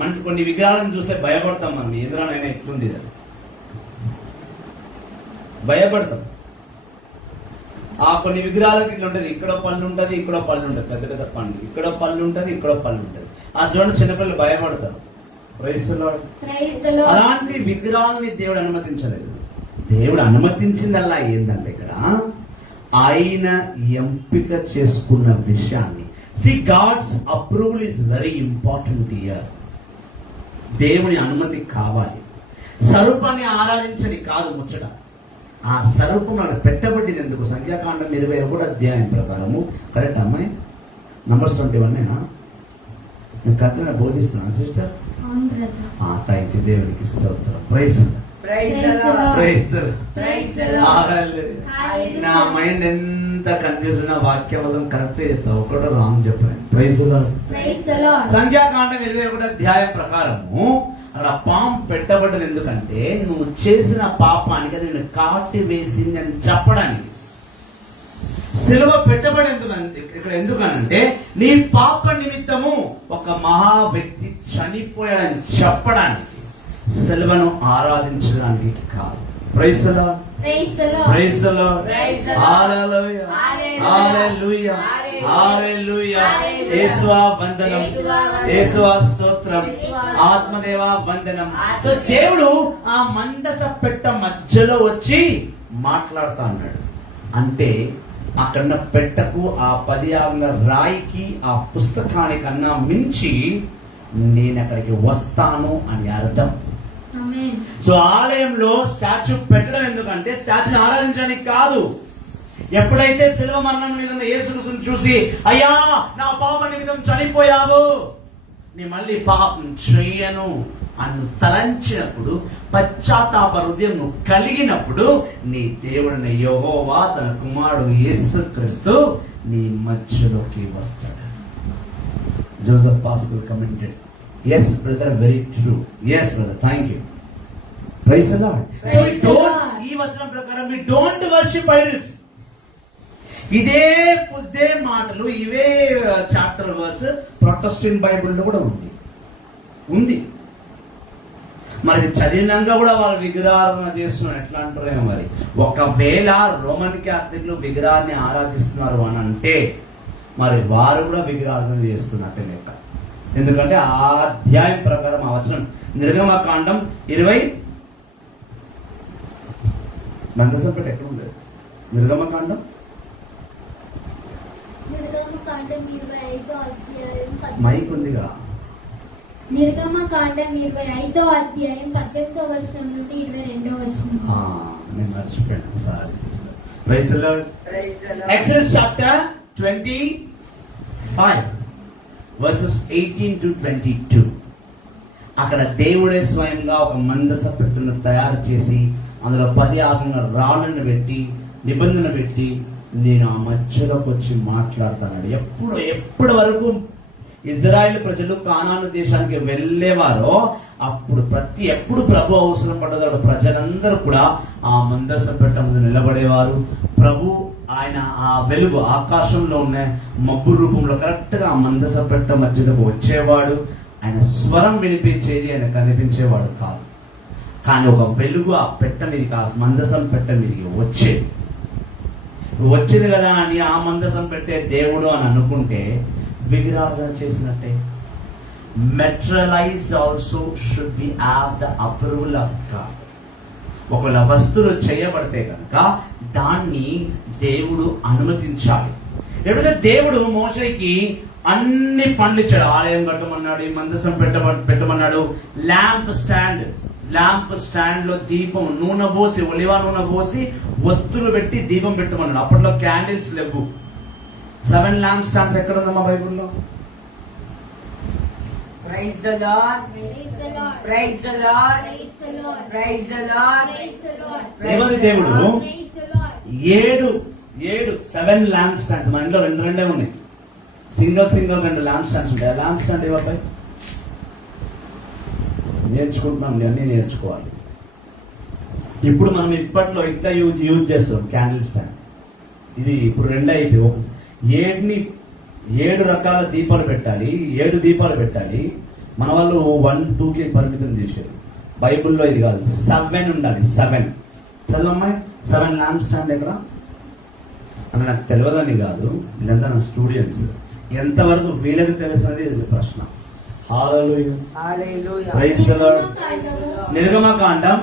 మనకి కొన్ని విగ్రహాలను చూస్తే భయపడతాం. మనం ఎందులోనైనా ఎట్లుంది అది భయపడతాం. ఆ కొన్ని విగ్రహాలకు ఇట్లా ఉంటుంది, ఇక్కడ పళ్ళు ఉంటుంది, ఇక్కడ పళ్ళు ఉంటుంది, పెద్ద పెద్ద పళ్ళు, ఇక్కడ పళ్ళు ఉంటుంది, ఇక్కడ పళ్ళు ఉంటుంది. ఆ చూడండి చిన్నపిల్లలు భయపడతారు. Praise the Lord. Praise the Lord. అలాంటి విగ్రహాలని దేవుడు అనుమతించలేదు. దేవుడు అనుమతించిందల్లా ఏంటంటే ఇక్కడ ఆయన ఎంపిక చేసుకున్న విషయాన్ని. God's approval is very important here. దేవుని అనుమతి కావాలి. స్వరూపాన్ని ఆరాధించని కాదు ముచ్చట. ఆ స్వరూపం అక్కడ పెట్టబడింది ఎందుకు? సంఖ్యాకాండం 21 అధ్యాయం ప్రకారము. కరెక్ట్ అమ్మాయి? నంబర్స్ 21 నేను కరెక్ట్గా బోధిస్తున్నాను సిస్టర్. అవును బ్రదర్. Thank you. దేవుడికి స్తోత్రం. Praise Praise the Lord. Praise Praise the Lord. Hallelujah. నా మైండ్ ఎంత కన్ఫ్యూజ్ ఉన్న వాక్యం కరెక్ట్ చెప్తావు, ఒకటో రాంగ్ చెప్పాను. Praise the Lord. Praise the Lord. సంఖ్యాకాండం 21 అధ్యాయం ప్రకారము అలా పాము పెట్టబడ్డది ఎందుకంటే నువ్వు చేసిన పాపానికి అది నేను కాటి వేసింది అని చెప్పడానికి. సిలువ పెట్టబడి ఇక్కడ ఎందుకనంటే నీ పాప నిమిత్తము ఒక మహా వ్యక్తి చనిపోయాడని చెప్పడానికి, సిలువను ఆరాధించడానికి కాదు. Praise the Lord. Praise the Lord. Praise the Lord. Praise the Lord. Hallelujah. Hallelujah. Hallelujah. యేసువా వందనం, యేసువా స్తోత్రం, ఆత్మదేవా వందనం. సో దేవుడు ఆ మందస పెట్ట మధ్యలో వచ్చి మాట్లాడుతా అన్నాడు. అంటే అక్కడ పెట్టకు ఆ 10 ఆజ్ఞల రాయికి ఆ పుస్తకానికన్నా మించి నేను అక్కడికి వస్తాను అని అర్థం. ఆమేన్. సో ఆలయంలో స్టాచ్యూ పెట్టడం ఎందుకంటే స్టాచ్యూని ఆరాధించడానికి కాదు. ఎప్పుడైతే శిలువ మరణం మీద ఉన్న యేసును చూసి అయ్యా నా పాప నిమిత్తం చనిపోయావు, నీ మళ్ళీ పాపం చెయ్యను అని తలంచినప్పుడు, పశ్చాత్తాప హృదయం నువ్వు కలిగినప్పుడు నీ దేవుడిని యెహోవా తన కుమారుడు యేసుక్రీస్తు నీ మధ్యలోకి వస్తాడు. Joseph pascal commented, yes brother, very true. Yes brother, thank you. Praise the Lord. So we Praise the don't, Lord. ఈ వచనం ప్రకారం we don't worship idols. ఇదే మాటలు ఇవే చాప్టర్ వర్స్ ప్రొటెస్టెంట్ బైబిల్లో కూడా ఉంది. మరి చదివినాక కూడా వాళ్ళు విగ్రహారాధన చేస్తున్నారు. ఎట్లా అంటారేమో మరి. ఒకవేళ రోమన్ క్యాథలిక్లు విగ్రహాన్ని ఆరాధిస్తున్నారు అని అంటే మరి వారు కూడా విగ్రహారాధన చేస్తున్నట్టే లెక్క. ఎందుకంటే ఆ అధ్యాయం ప్రకారం ఆ వచనం నిర్గమకాండం 20 నందసంపేట ఎక్కడ ఉండదు. నిర్గమకాండం నిర్గమకాండం 25వ అధ్యాయం మైక్ ఉందిగా. నిర్గమకాండం 25వ అధ్యాయం 18వ వచనం నుండి 22వ వచనం. నేను మర్చిపోయాను. Sorry. Praise the Lord. Praise the Lord. Exodus chapter 25 verses 18 to 22. అక్కడ దేవుడే స్వయంగా ఒక మందస పెట్టును తయారు చేసి అందులో 10 ఆజ్ఞల రాళ్ళను పెట్టి నిబంధన పెట్టి నేను ఆ మధ్యలోకి వచ్చి మాట్లాడుతున్నాడు. ఎప్పుడు వరకు ఇజ్రాయెల్ ప్రజలు కానాను దేశానికి వెళ్ళేవారో ఎప్పుడు ప్రభు అవసరం పడ్డదో ప్రజలందరూ కూడా ఆ మందస పెట్ట ముందు నిలబడేవారు. ప్రభు ఆయన ఆ వెలుగు ఆకాశంలో ఉన్న మబ్బు రూపంలో కరెక్ట్ గా ఆ మందస పెట్ట మధ్యలోకి వచ్చేవాడు. ఆయన స్వరం వినిపించేది, ఆయన కనిపించేవాడు కాదు. కానీ ఒక వెలుగు ఆ పెట్ట మీదకి, ఆ మందసం పెట్ట మీదకి వచ్చింది కదా అని ఆ మందసం పెట్టే దేవుడు అని అనుకుంటే విగ్రహారాధన చేసినట్టే. Materialised also should be have the approval of God. ఒకవేళ వస్తువులు చేయబడితే కనుక దాన్ని దేవుడు అనుమతించాలి. ఎప్పుడైతే దేవుడు మోషేకి అన్ని పనులు ఇచ్చాడు, ఆలయం కట్టమన్నాడు, ఈ మందసం పెట్టమన్నాడు, ల్యాంప్ స్టాండ్ లో దీపం నూనె పోసి, ఒలివ నూనె పోసి ఒత్తులు పెట్టి దీపం పెట్టమన్నాడు. అప్పట్లో క్యాండిల్స్ లేవు. 7 ల్యాంప్ స్టాండ్స్ ఎక్కడ ఉందమ్మా బైబుల్లో? Praise the Lord. Praise the Lord. Praise the Lord. Praise the Lord. Praise the Lord. Praise the Lord. దేవది దేవుడు Praise the Lord. 7 lamp stands. మన ఇంట్లో రెండే ఉన్నాయి. సింగిల్ 2 ల్యాంప్ స్టాండ్స్ ఉంటాయి. ఆ ల్యాంప్ స్టాండ్ ఇవ్వబాయి నేర్చుకుంటున్నాం, అన్నీ నేర్చుకోవాలి. ఇప్పుడు మనం ఇప్పట్లో ఇట్లా యూజ్ చేస్తాం క్యాండిల్ స్టాండ్. ఇది ఇప్పుడు 2 అయిపోయి 7 రకాల దీపాలు పెట్టాలి, 7 దీపాలు పెట్టాలి. మన వాళ్ళు 1, 2కి పరిమితం చేశారు. బైబుల్లో ఇది కాదు, 7 ఉండాలి. 7 చదవమ్మాయి. 7 ల్యాంప్ స్టాండ్ ఎక్కడ అని నాకు తెలియదని కాదు, ఇదంతా నా స్టూడెంట్స్ ఎంతవరకు వీళ్ళకి తెలిసినది ఇది ప్రశ్న. హల్లెలూయా. Hallelujah. Praise the lord. నిర్గమకాండం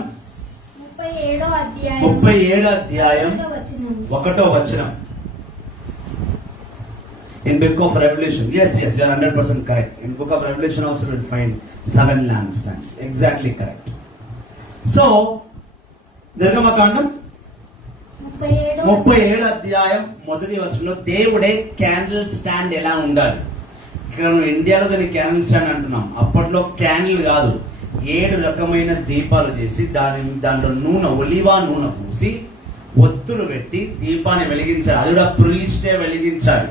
37వ అధ్యాయం 1వ వచనం. In book of Revelation, yes, you are 100% correct. In book of Revelation also you will find 7 lampstands. Exactly correct. So, నిర్గమకాండం 37వ అధ్యాయం 1వ వచనంలో దేవుడే క్యాండిల్ స్టాండ్ ఎలా ఉండాలి. ఇక్కడ మనం ఇండియాలో దాన్ని క్యాండిల్ స్టాండ్ అంటున్నాం. అప్పట్లో క్యాండిల్ కాదు, 7 రకమైన దీపాలు చేసి దాంట్లో ఒలివా నూనె పూసి ఒత్తులు పెట్టి దీపాన్ని వెలిగించాలి. అది కూడా ప్రీస్టే వెలిగించాలి.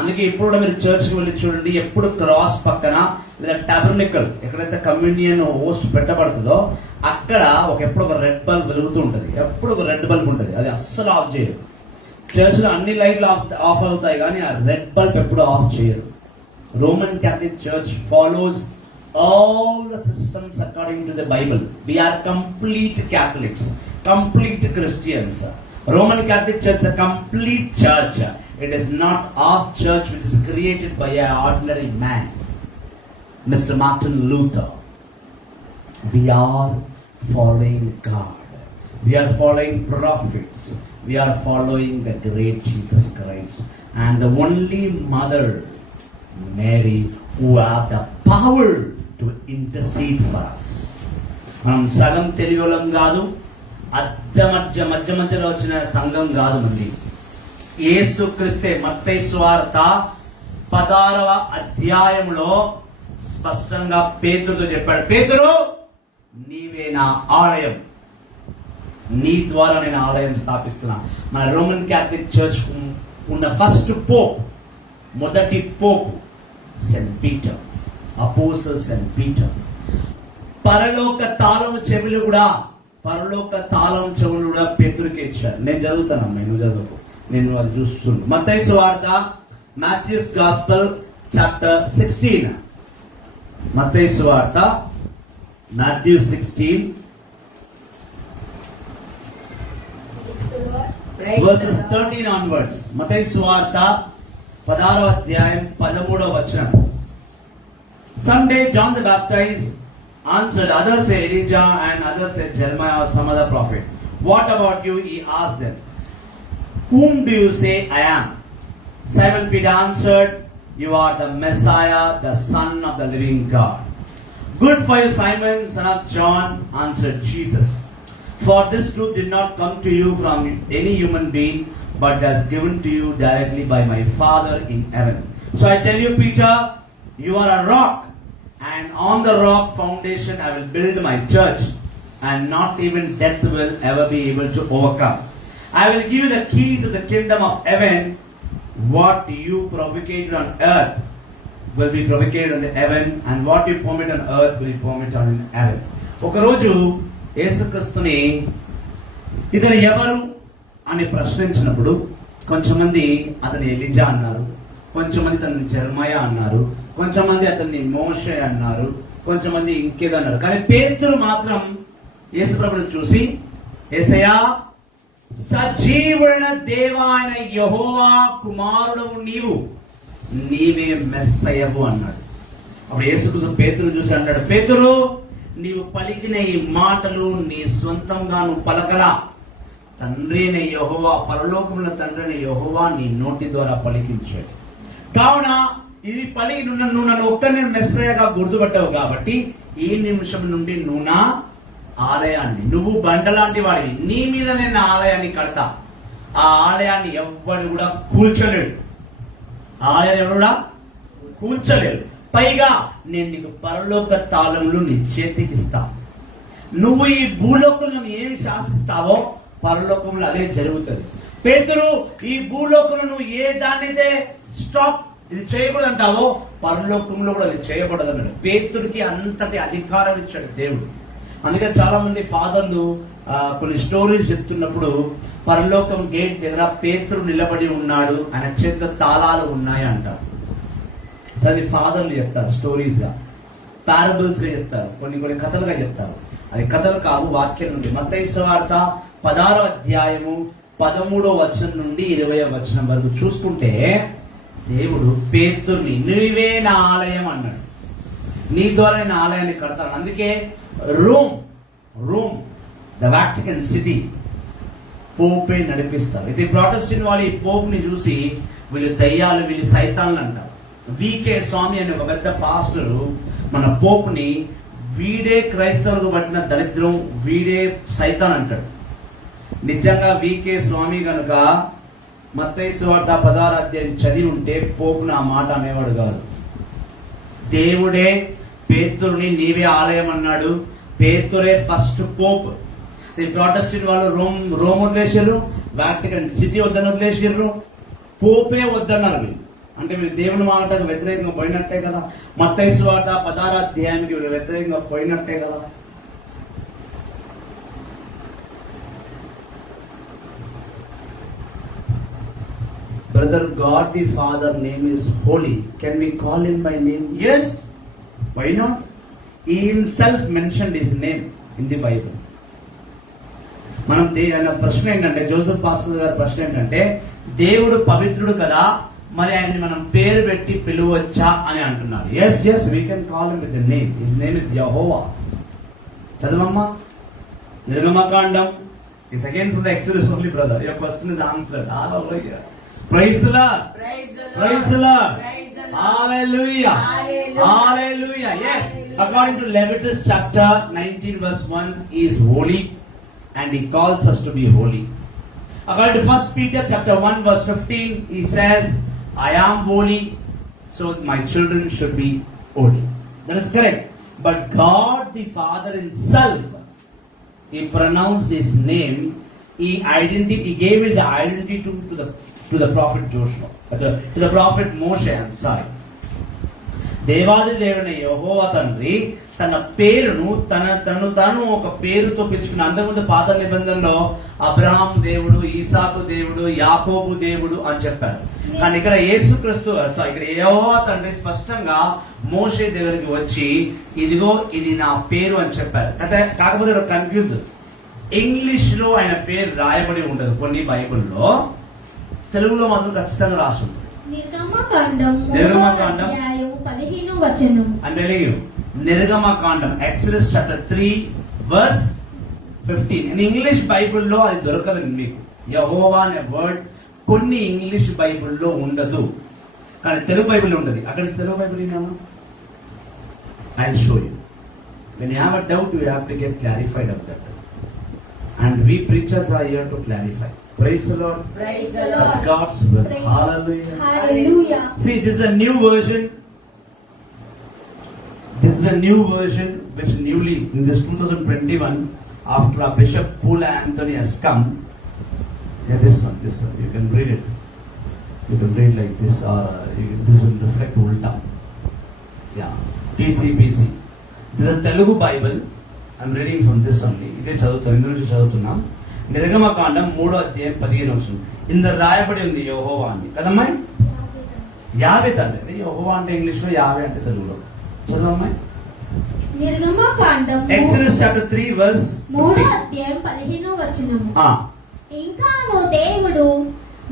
అందుకే ఇప్పుడు కూడా మీరు చర్చ్కి వెళ్ళి చూడండి, ఎప్పుడు క్రాస్ పక్కన లేదా టాబర్నికల్ ఎక్కడైతే కమ్యూనియన్ హోస్ట్ పెట్టబడుతుందో అక్కడ ఎప్పుడు ఒక రెడ్ బల్బ్ వెలుగుతూ ఉంటుంది. ఎప్పుడు ఒక రెడ్ బల్బ్ ఉంటుంది, అది అస్సలు ఆఫ్ చేయరు. చర్చ్లో అన్ని లైట్లు ఆఫ్ అవుతాయి కానీ ఆ రెడ్ బల్బ్ ఎప్పుడు ఆఫ్ చేయరు. Roman Catholic church follows all the systems according to the Bible. We are complete Catholics, complete Christians. Roman Catholic Church is a complete church. It is not our church which is created by an ordinary man, Mr. Martin Luther. We are following God. We are following prophets. We are following the great Jesus Christ and the only mother, Mary, who have the power to intercede for us. మనం సగం తెలియలం కాదు, మధ్యలో వచ్చిన సంఘం కాదు. మంది యేసు క్రీస్తే మత్తయి సువార్త 16వ అధ్యాయంలో స్పష్టంగా పేతురుతో చెప్పాడు, పేతురు నీవే నా ఆలయం, నీ ద్వారా నేను ఆలయం స్థాపిస్తున్నా. మన రోమన్ క్యాథలిక్ చర్చ్ ఉన్న ఫస్ట్ పోప్, మొదటి Pope Saint Peter, apostle Saint Peter. పరలోక తాళం చెవులు కూడా పేతురుకే ఇచ్చారు. నేను చదువుతానమ్మా, నువ్వు చదువుకో, నేను అది చూస్తున్నాను. మత్తయి సువార్త, మాథ్యూస్ గాస్పెల్ చాప్టర్ 16. మత్తయి సువార్త మాథ్యూ 16 verses 13 onwards. మత్తయి సువార్త 16వ అధ్యాయం 13వ వచనం. Someday John the Baptist answered, others say Elijah and others say Jeremiah or some other prophet. What about you? He asked them. Whom do you say I am? Simon Peter answered, you are the Messiah, the Son of the living God. Good for you, Simon, son of John, answered Jesus. For this truth did not come to you from any human being, but has given to you directly by my Father in heaven. So I tell you, Peter, you are a rock, and on the rock foundation I will build my church, and not even death will ever be able to overcome. I will give you the keys of the kingdom of heaven. What you propagate on earth will be propagated on the heaven, and what you permit on earth will be permitted on heaven. ఒక రోజు యేసుక్రీస్తుని ఇతను ఎవరు అని ప్రశ్నించినప్పుడు కొంచెమంది అతని ఎలిజా అన్నారు, కొంచెమంది అతన్ని జెర్మయా అన్నారు, కొంచెమంది అతన్ని మోషే అన్నారు, కొంచెమంది ఇంకేదో అన్నారు. కానీ పేతురు మాత్రం యేసు ప్రభువును చూసి, యేసయ్యా, సజీవుడైన దేవాయన యెహోవా కుమారుడవు నీవే మెస్సయ్యవు అన్నాడు. అప్పుడు యేసుక్రీస్తు పేతురును చూసి అన్నాడు, పేతురు, నీవు పలికిన ఈ మాటలు నీ సొంతంగా నువ్వు పలకలా, తండ్రి అయిన యెహోవా, పరలోకముల తండ్రి అయిన యెహోవా నీ నోటి ద్వారా పలికించాడు. కావున ఇది పలికి నువ్వు నన్ను ఒక్కరిని మెస్సయ్యగా గుర్తుపట్టావు కాబట్టి ఈ నిమిషం నుండి నువ్వు నా ఆలయాన్ని, నువ్వు బండలాంటి వాడివి, నీ మీద నేను ఆలయాన్ని కడతా. ఆ ఆలయాన్ని ఎవ్వడు కూడా కూల్చలేడు. ఆలయాన్ని ఎవరు కూడా కూల్చలేడు. పైగా నేను నీకు పరలోక తాళములు నీ చేతికి ఇస్తా. నువ్వు ఈ భూలోకంలో ఏమి శాసిస్తావో పరలోకంలో అదే జరుగుతుంది. పేతురు, ఈ భూలోకంలో నువ్వు ఏ దాన్నైతే స్టాప్ ఇది చేయకూడదు అంటావో పరలోకంలో కూడా అది చేయకూడదు అన్నాడు. పేతుడికి అంతటి అధికారం ఇచ్చాడు దేవుడు. అందుకే చాలా మంది ఫాదర్లు కొన్ని స్టోరీస్ చెప్తున్నప్పుడు పరలోకం గేట్ దగ్గర పేతురు నిలబడి ఉన్నాడు, ఆయన చేతిలో తాళాలు ఉన్నాయి అంటారు. అది ఫాదర్లు చెప్తారు, స్టోరీస్ గా, పారబుల్స్ గా చెప్తారు, కొన్ని కథలుగా చెప్తారు. అది కథలు కావు, వాక్యం నుండి. మత్తయి సువార్త 16వ అధ్యాయము 13వ వచనం నుండి 20వ వచనం వరకు చూసుకుంటే దేవుడు పేతుర్ని నీవే నా ఆలయం అన్నాడు. నీ ద్వారా నేను ఆలయాన్ని కడతాను. అందుకే రోమ్ ద వాటికన్ సిటీ పోపే నడిపిస్తారు. ఇది ప్రొటెస్టెంట్ వాళ్ళు ఈ పోప్ ని చూసి వీళ్ళు దయ్యాలు, వీళ్ళు సైతాన్లు అంటారు. వికే స్వామి అనే ఒక పెద్ద పాస్టరు మన పోప్ ని వీడే క్రైస్తవులకు పట్టిన దరిద్రం, వీడే సైతాన్ అంటాడు. నిజంగా వికే స్వామి కనుక మత్తయి సువార్త 16వ అధ్యాయం చదివి ఉంటే పోపును ఆ మాట అనేవాడు కాదు. దేవుడే పేతురుని నీవే ఆలయం అన్నాడు. పేతురే ఫస్ట్ పోప్. ఈ ప్రొటెస్టెంట్ వాళ్ళు రోమ్ వదిలేసారు, వాటికన్ సిటీ వద్దని వదిలేసారు, పోపే వద్దన్నారు. అంటే వీళ్ళు దేవుని మాటకు వ్యతిరేకంగా పోయినట్టే కదా. మత్తయి సువార్త 16వ అధ్యాయానికి వీళ్ళు వ్యతిరేకంగా పోయినట్టే కదా. Brother, God the Father name is holy. Can we call him by name? Yes. Why not? He himself mentioned his name in the Bible. మనం ప్రశ్న ఏంటంటే, జోసెఫ్ పాస్టర్ గారి ప్రశ్న ఏంటంటే, దేవుడు పవిత్రుడు కదా, మరి ఆయన్ని మనం పేరు పెట్టి పిలువచ్చా అని అంటున్నారు. Yes we can call him with the name. His name is Jehovah. చదవమ్మా, నిర్గమకాండం is again from the Exodus only, brother. Your question is answered. Hallelujah. Praise the Lord. Praise the Lord. Praise the Lord. Praise the Lord. Hallelujah. Hallelujah. Hallelujah. Yes. Hallelujah. According to Leviticus chapter 19 verse 1, he is holy and he calls us to be holy. According to 1 Peter chapter 1 verse 15, he says, I am holy, so my children should be holy. That is correct. But God the Father himself, he pronounced his name, he gave his identity to the prophet Joshua, to the prophet Moshe, I'm sorry. దేవాది దేవుని యెహోవా తండ్రి తన పేరును తాను ఒక పేరుతో పిలుచుకున్న. అంతకుముందు పాత నిబంధనలో అబ్రహాం దేవుడు, ఈసాకు దేవుడు, యాకోబు దేవుడు అని చెప్పారు. కానీ ఇక్కడ యేసుక్రీస్తు ఇక్కడ యెహోవా తండ్రి స్పష్టంగా మోషే దగ్గరికి వచ్చి ఇదిగో ఇది నా పేరు అని చెప్పారు. కాకపోతే కన్ఫ్యూజ్, ఇంగ్లీష్ లో ఆయన పేరు రాయబడి ఉండదు. కొన్ని బైబిల్లో, తెలుగులో మాత్రం ఖచ్చితంగా రాస్తుంది. నిర్గమకాండం 15వ వచనం. I'm telling you, నిర్గమకాండం, Exodus chapter 3 verse 15. In English Bible లో అది దొరకదు మీకు. యెహోవా అనే వర్డ్ కొన్ని ఇంగ్లీష్ బైబిల్లో ఉండదు, కానీ తెలుగు బైబిల్ ఉండదు. అక్కడ తెలుగు బైబిల్ ఏమన్నా I'll show you. When you have a doubt, you have to get clarified of that. And we preachers are here to clarify. Praise the Lord. Praise the That's Lord. God's will. Praise. Hallelujah. Hallelujah. See, this is a new version. This is a new version which newly in this 2021, after our Bishop Pula Anthony has come. Yeah, this one. You can read it. You can read like this, or this will reflect ulta. Yeah, TCBC. This is a Telugu Bible. I'm reading from this only. ఇదే చదువుతాను, ఇందు నుంచి చదువుతున్నాం. నిర్గమకాండం 3వ అధ్యాయం 15వ వచనం. ఇందులో రాయబడి ఉంది యెహోవా అని కదమ్మా. యావే తండ్రి. యెహోవా అంటే ఇంగ్లీష్ లో, యావే అంటే తెలుగులో. చదవమ్మా. నిర్గమకాండం Exodus chapter 3 verse 3వ 15. అధ్యాయం 15వ వచనము. ఆ, ఇంకాను దేవుడు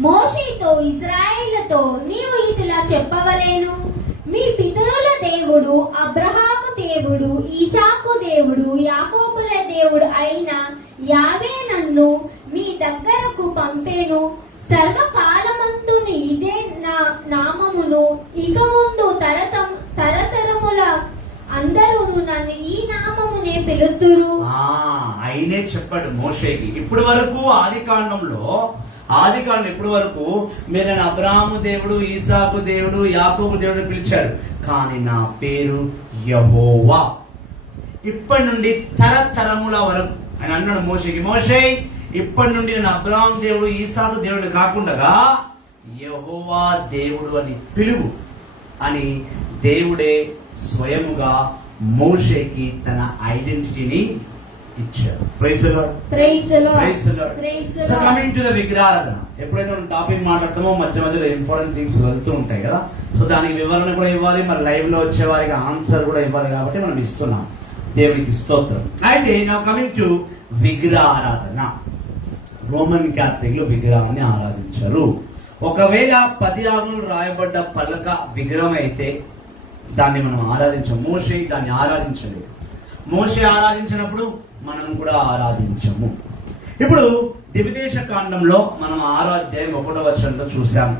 మోషేతో ఇశ్రాయేలుతో నీవు ఇట్లా చెప్పవలెను, మీ పితరుల దేవుడు అబ్రహాము దేవుడు, ఈసాకు దేవుడు, యాకోబుల దేవుడు అయిన యావే నన్ను మీ దగ్గరకు పంపెను. సర్వకాలమందుని ఇదే నా నామమును ఇక ముందు తరతరముల అందరూ నన్ను ఈ నామమునే పిలుతురు. ఆయనే చెప్పాడు మోషేకి. ఇప్పటి వరకు ఆదికాండం ఇప్పటి వరకు మీరు నన్ను అబ్రాహాము దేవుడు, ఈసాకు దేవుడు, యాకోబు దేవుడు పిలిచారు, కానీ నా పేరు యెహోవా. ఇప్పటి నుండి తరతరముల వరకు ఆయన అన్నాడు మోషేకి, మోషే ఇప్పటి నుండి నేను అబ్రాహాము దేవుడు, ఈసాకు దేవుడు కాకుండా యెహోవా దేవుడు అని పిలువు అని దేవుడే స్వయముగా మోషేకి తన ఐడెంటిటీని ఇచ్చారు. Praise the Lord. Praise the Lord. Praise the Lord. Praise the so Lord. Coming to the విగ్రహారాధన, ఎప్పుడైతే మనం టాపిక్ మాట్లాడతామో మధ్య మధ్యలో ఇంపార్టెంట్ థింగ్స్ వెళ్తూ ఉంటాయి కదా, సో దానికి వివరణ కూడా ఇవ్వాలి, మరి లైవ్ లో వచ్చే వారికి ఆన్సర్ కూడా ఇవ్వాలి, కాబట్టి మనం ఇస్తున్నాం. దేవునికి స్తోత్రం. అయితే నా కమింగ్ టు విగ్రహారాధన. రోమన్ క్యాథలిక్లు విగ్రహాన్ని ఆరాధించారు. ఒకవేళ 10 ఆజ్ఞలు రాయబడ్డ పలక విగ్రహం అయితే దాన్ని మనం ఆరాధించాం. మోషే దాన్ని ఆరాధించలేదు. మోషే ఆరాధించినప్పుడు మనం కూడా ఆరాధించము. ఇప్పుడు దివిదేశ కాండంలో మనం 6వ అధ్యాయం 1వ వచనంలో చూసాం.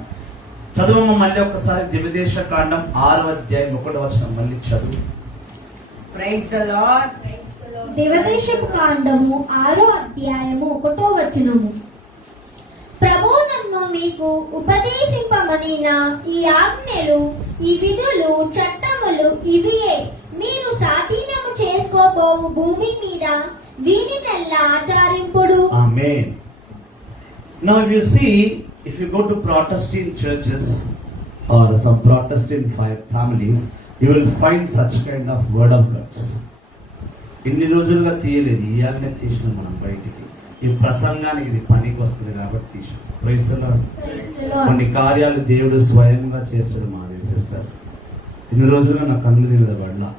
చదువు మళ్ళీ ఒకసారి దివిదేశ కాండం 6వ అధ్యాయం 1వ వచనం మళ్ళీ చదువు. Praise the lord. దేవదేశపు కాండము 6వ అధ్యాయము 1వ వచనము. ప్రభు నన్ను మీకు ఉపదేశింపమనిన ఈ ఆజ్ఞలు, ఈ విధులు, చట్టములు ఇవియే. మీరు స్వాధీనము చేసుకోబోవు భూమి మీద వీనినెల్లా ఆచరింపుడు. Amen. Now if you see, if you go to Protestant churches or some Protestant families, you will find such kind of word of God. ఇన్ని రోజులుగా తీయలేదు, ఇయాలనే తీసినాం మనం బయటికి. ఈ ప్రసంగానికి ఇది పనికి వస్తుంది కాబట్టి తీసాం. Praise the Lord. కొన్ని కార్యాలు దేవుడు స్వయంగా చేస్తాడు మా సిస్టర్. ఇన్ని రోజులుగా నా కన్ను మీద పడలా,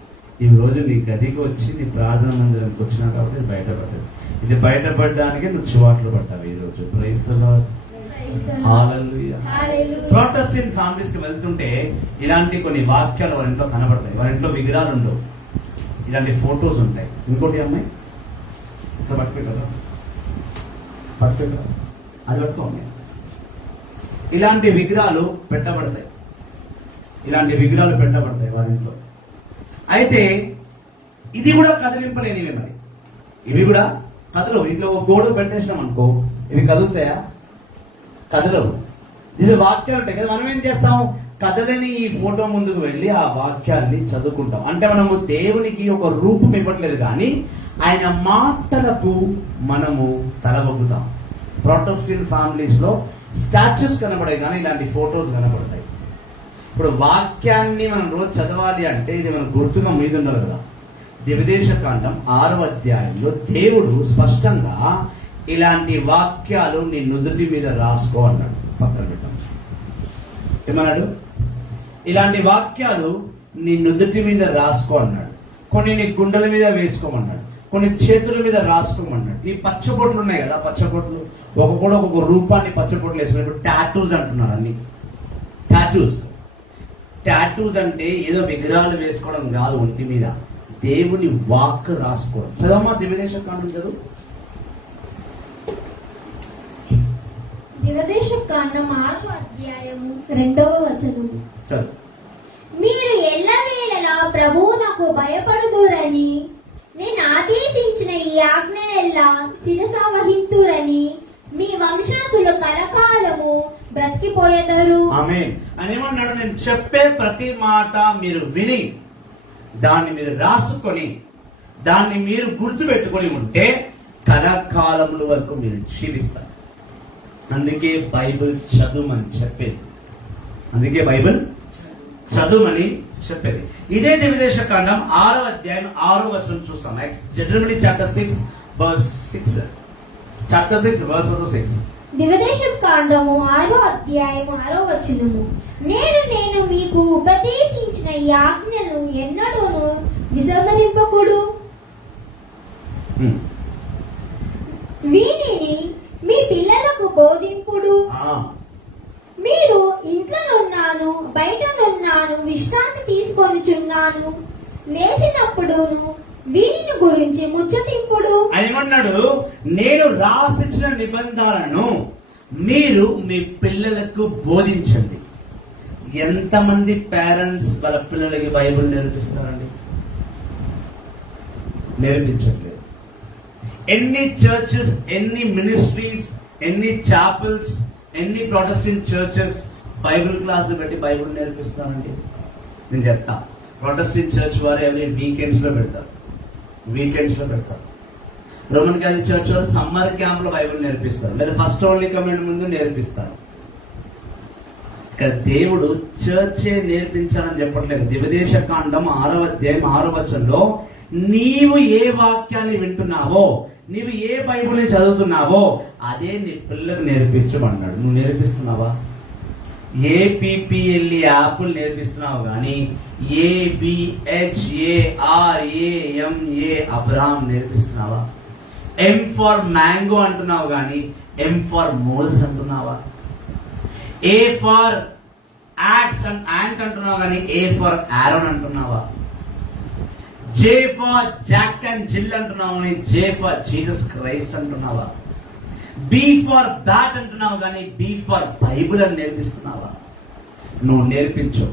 ఈ రోజు నీ గదికి వచ్చి నీ ప్రార్థన మందిరానికి వచ్చినా కాబట్టి ఇది బయటపడ్డది. ఇది బయటపడడానికి నువ్వు చివాట్లు పడ్డావు ఈ రోజు. Praise the Lord. Hallelujah. Protestant families కి వెళ్తుంటే ఇలాంటి కొన్ని వాక్యాలు వారి ఇంట్లో కనబడతాయి. వారి ఇంట్లో విగ్రహాలు ఉండవు, ఇలాంటి ఫొటోస్ ఉంటాయి. ఇంకోటి అమ్మాయి ఇక్కడ పట్టుకుంటారా, పట్టుకుంటారా, అది పట్టుకోండి. ఇలాంటి విగ్రహాలు పెట్టబడతాయి, ఇలాంటి విగ్రహాలు పెట్టబడతాయి వారి ఇంట్లో. అయితే ఇది కూడా కదిలింపలేనివే. మరి ఇవి కూడా కదలవు. ఇంట్లో ఒక గోడ పెట్టేసినాం అనుకో, ఇవి కదులుతాయా? కదలవు. ఇది వాక్యాలు ఉంటాయి కదా, మనం ఏం చేస్తాం? కదలని ఈ ఫోటో ముందుకు వెళ్ళి ఆ వాక్యాన్ని చదువుకుంటాం. అంటే మనము దేవునికి ఒక రూపం ఇవ్వట్లేదు, కానీ ఆయన మాటలకు మనము తలబొగ్గుతాం. ప్రొటెస్టెంట్ ఫ్యామిలీస్ లో స్టాచ్యూస్ కనబడాయి, కానీ ఇలాంటి ఫోటోస్ కనబడతాయి. ఇప్పుడు వాక్యాన్ని మనం రోజు చదవాలి అంటే ఇది మన గుర్తుగా మీద ఉండాలి కదా. దివిదేశ కాండం 6వ అధ్యాయంలో దేవుడు స్పష్టంగా ఇలాంటి వాక్యాలు నీ నుదుటి మీద రాసుకో అన్నాడు. పక్కన పెట్టాం. ఏమన్నాడు? ఇలాంటి వాక్యాలు నీ నుదుటి మీద రాసుకో అన్నాడు. కొన్ని నీ గుండెల మీద వేసుకోమన్నాడు, కొన్ని చేతుల మీద రాసుకోమన్నాడు. ఈ పచ్చబొట్లు ఉన్నాయి కదా, పచ్చబొట్లు ఒక్కొక్కడు ఒక్కొక్క రూపాన్ని పచ్చబొట్లు వేసుకున్నప్పుడు టాటూస్ అంటున్నారు. అన్ని టాటూస్ అంటే ఏదో విగ్రహాలు వేసుకోవడం కాదు, ఒంటి మీద దేవుని వాక్ రాసుకోవడం. చదవమా దివ్యదేశ కాండం చదువు. దివదేశ కాండం 6వ అధ్యాయము 2వ వచనము. చదువు. మీరు ఎల్లవేళలా ప్రభువునకు భయపడుదురని నేను ఆదేశించిన ఈ ఆజ్ఞలెల్లా శిరస వహింతురని మీ వంశస్థులు కలకాలము బ్రతికిపోయేదరు. ఆమేన్. అని ఏమన్నాడు? నేను చెప్పే ప్రతి మాట మీరు విని దాన్ని మీరు రాసుకొని దాన్ని మీరు గుర్తుపెట్టుకొని ఉంటే కలకాలముల వరకు మీరు జీవిస్తారు. అందుకే బైబిల్ చదువుమని చెప్పేది. అందుకే బైబిల్ చదువుమని చెప్పేది. ఇదే దివ్యదేశ కాండం 6వ అధ్యాయం 6వ వచనం చూస్తాం. జెటరమనీ చాప్టర్ 6 verse 6. Chapter 6 verse 6. దివదేశ కాండము 6వ అధ్యాయము 6వ వచనము. నేను మీకు ఉపదేశించిన ఈ ఆజ్ఞను ఎన్నడూను విసర్మరింపకుడు. వీనిని మీ పిల్లలకు బోధింపుడు. మీరు ఇంట్లోనున్నాను బయటనున్నాను విశ్రాంతి తీసుకొనిచున్నాను, లేచినప్పుడును వీనిని గురించి ముచ్చటింపుడు. ఏమన్నాడు? నేను రాసిచ్చిన నిబంధనలను మీరు మీ పిల్లలకు బోధించండి. ఎంతమంది పేరెంట్స్ వాళ్ళ పిల్లలకి బైబిల్ నేర్పిస్తారండి? నేర్పించట్లేదు. ఎన్ని చర్చెస్, ఎన్ని మినిస్ట్రీస్, ఎన్ని చాపెల్స్, ఎన్ని ప్రొటెస్టెంట్ చర్చెస్ బైబిల్ క్లాసులు పెట్టి బైబిల్ నేర్పిస్తారండి? నేను చెప్తా, ప్రొటెస్టెంట్ చర్చ్ వారు ఎవరి వీకెండ్స్ లో పెడతారు. రోమన్ క్యాథలిక్ చర్చ్ వారు సమ్మర్ క్యాంప్ లో బైబిల్ నేర్పిస్తారు, లేదా ఫస్ట్ ఓన్లీ కమెంట్ ముందు నేర్పిస్తారు. ఇక్కడ దేవుడు చర్చే నేర్పించాలని చెప్పట్లేదు. దివదేశ కాండం 6వ అధ్యాయం 6వ వచనంలో నీవు ఏ వాక్యాన్ని వింటున్నావో, నీవు ఏ బైబిల్ని చదువుతున్నావో అదే నీ పిల్లలకు నేర్పించమన్నాడు. నువ్వు నేర్పిస్తున్నావా? ఏపీపీఎల్ఈ యాప్లు నేర్పిస్తున్నావు కానీ ABHARAMA అబ్రాహం నేర్పిస్తున్నావా? M ఫర్ మ్యాంగో అంటున్నావు కానీ M ఫర్ మోజెస్ అంటున్నావా? A for axe and ant అంటున్నావు కానీ A ఫర్ ఆరోన్ అంటున్నావా? J for Jack and Jill అంటున్నావు కానీ J ఫర్ జీసస్ క్రైస్ట్ అంటున్నావా? B ఫర్ బ్యాట్ అంటున్నావు కానీ B ఫర్ బైబిల్ అని నేర్పిస్తున్నావా? నువ్వు నేర్పించు,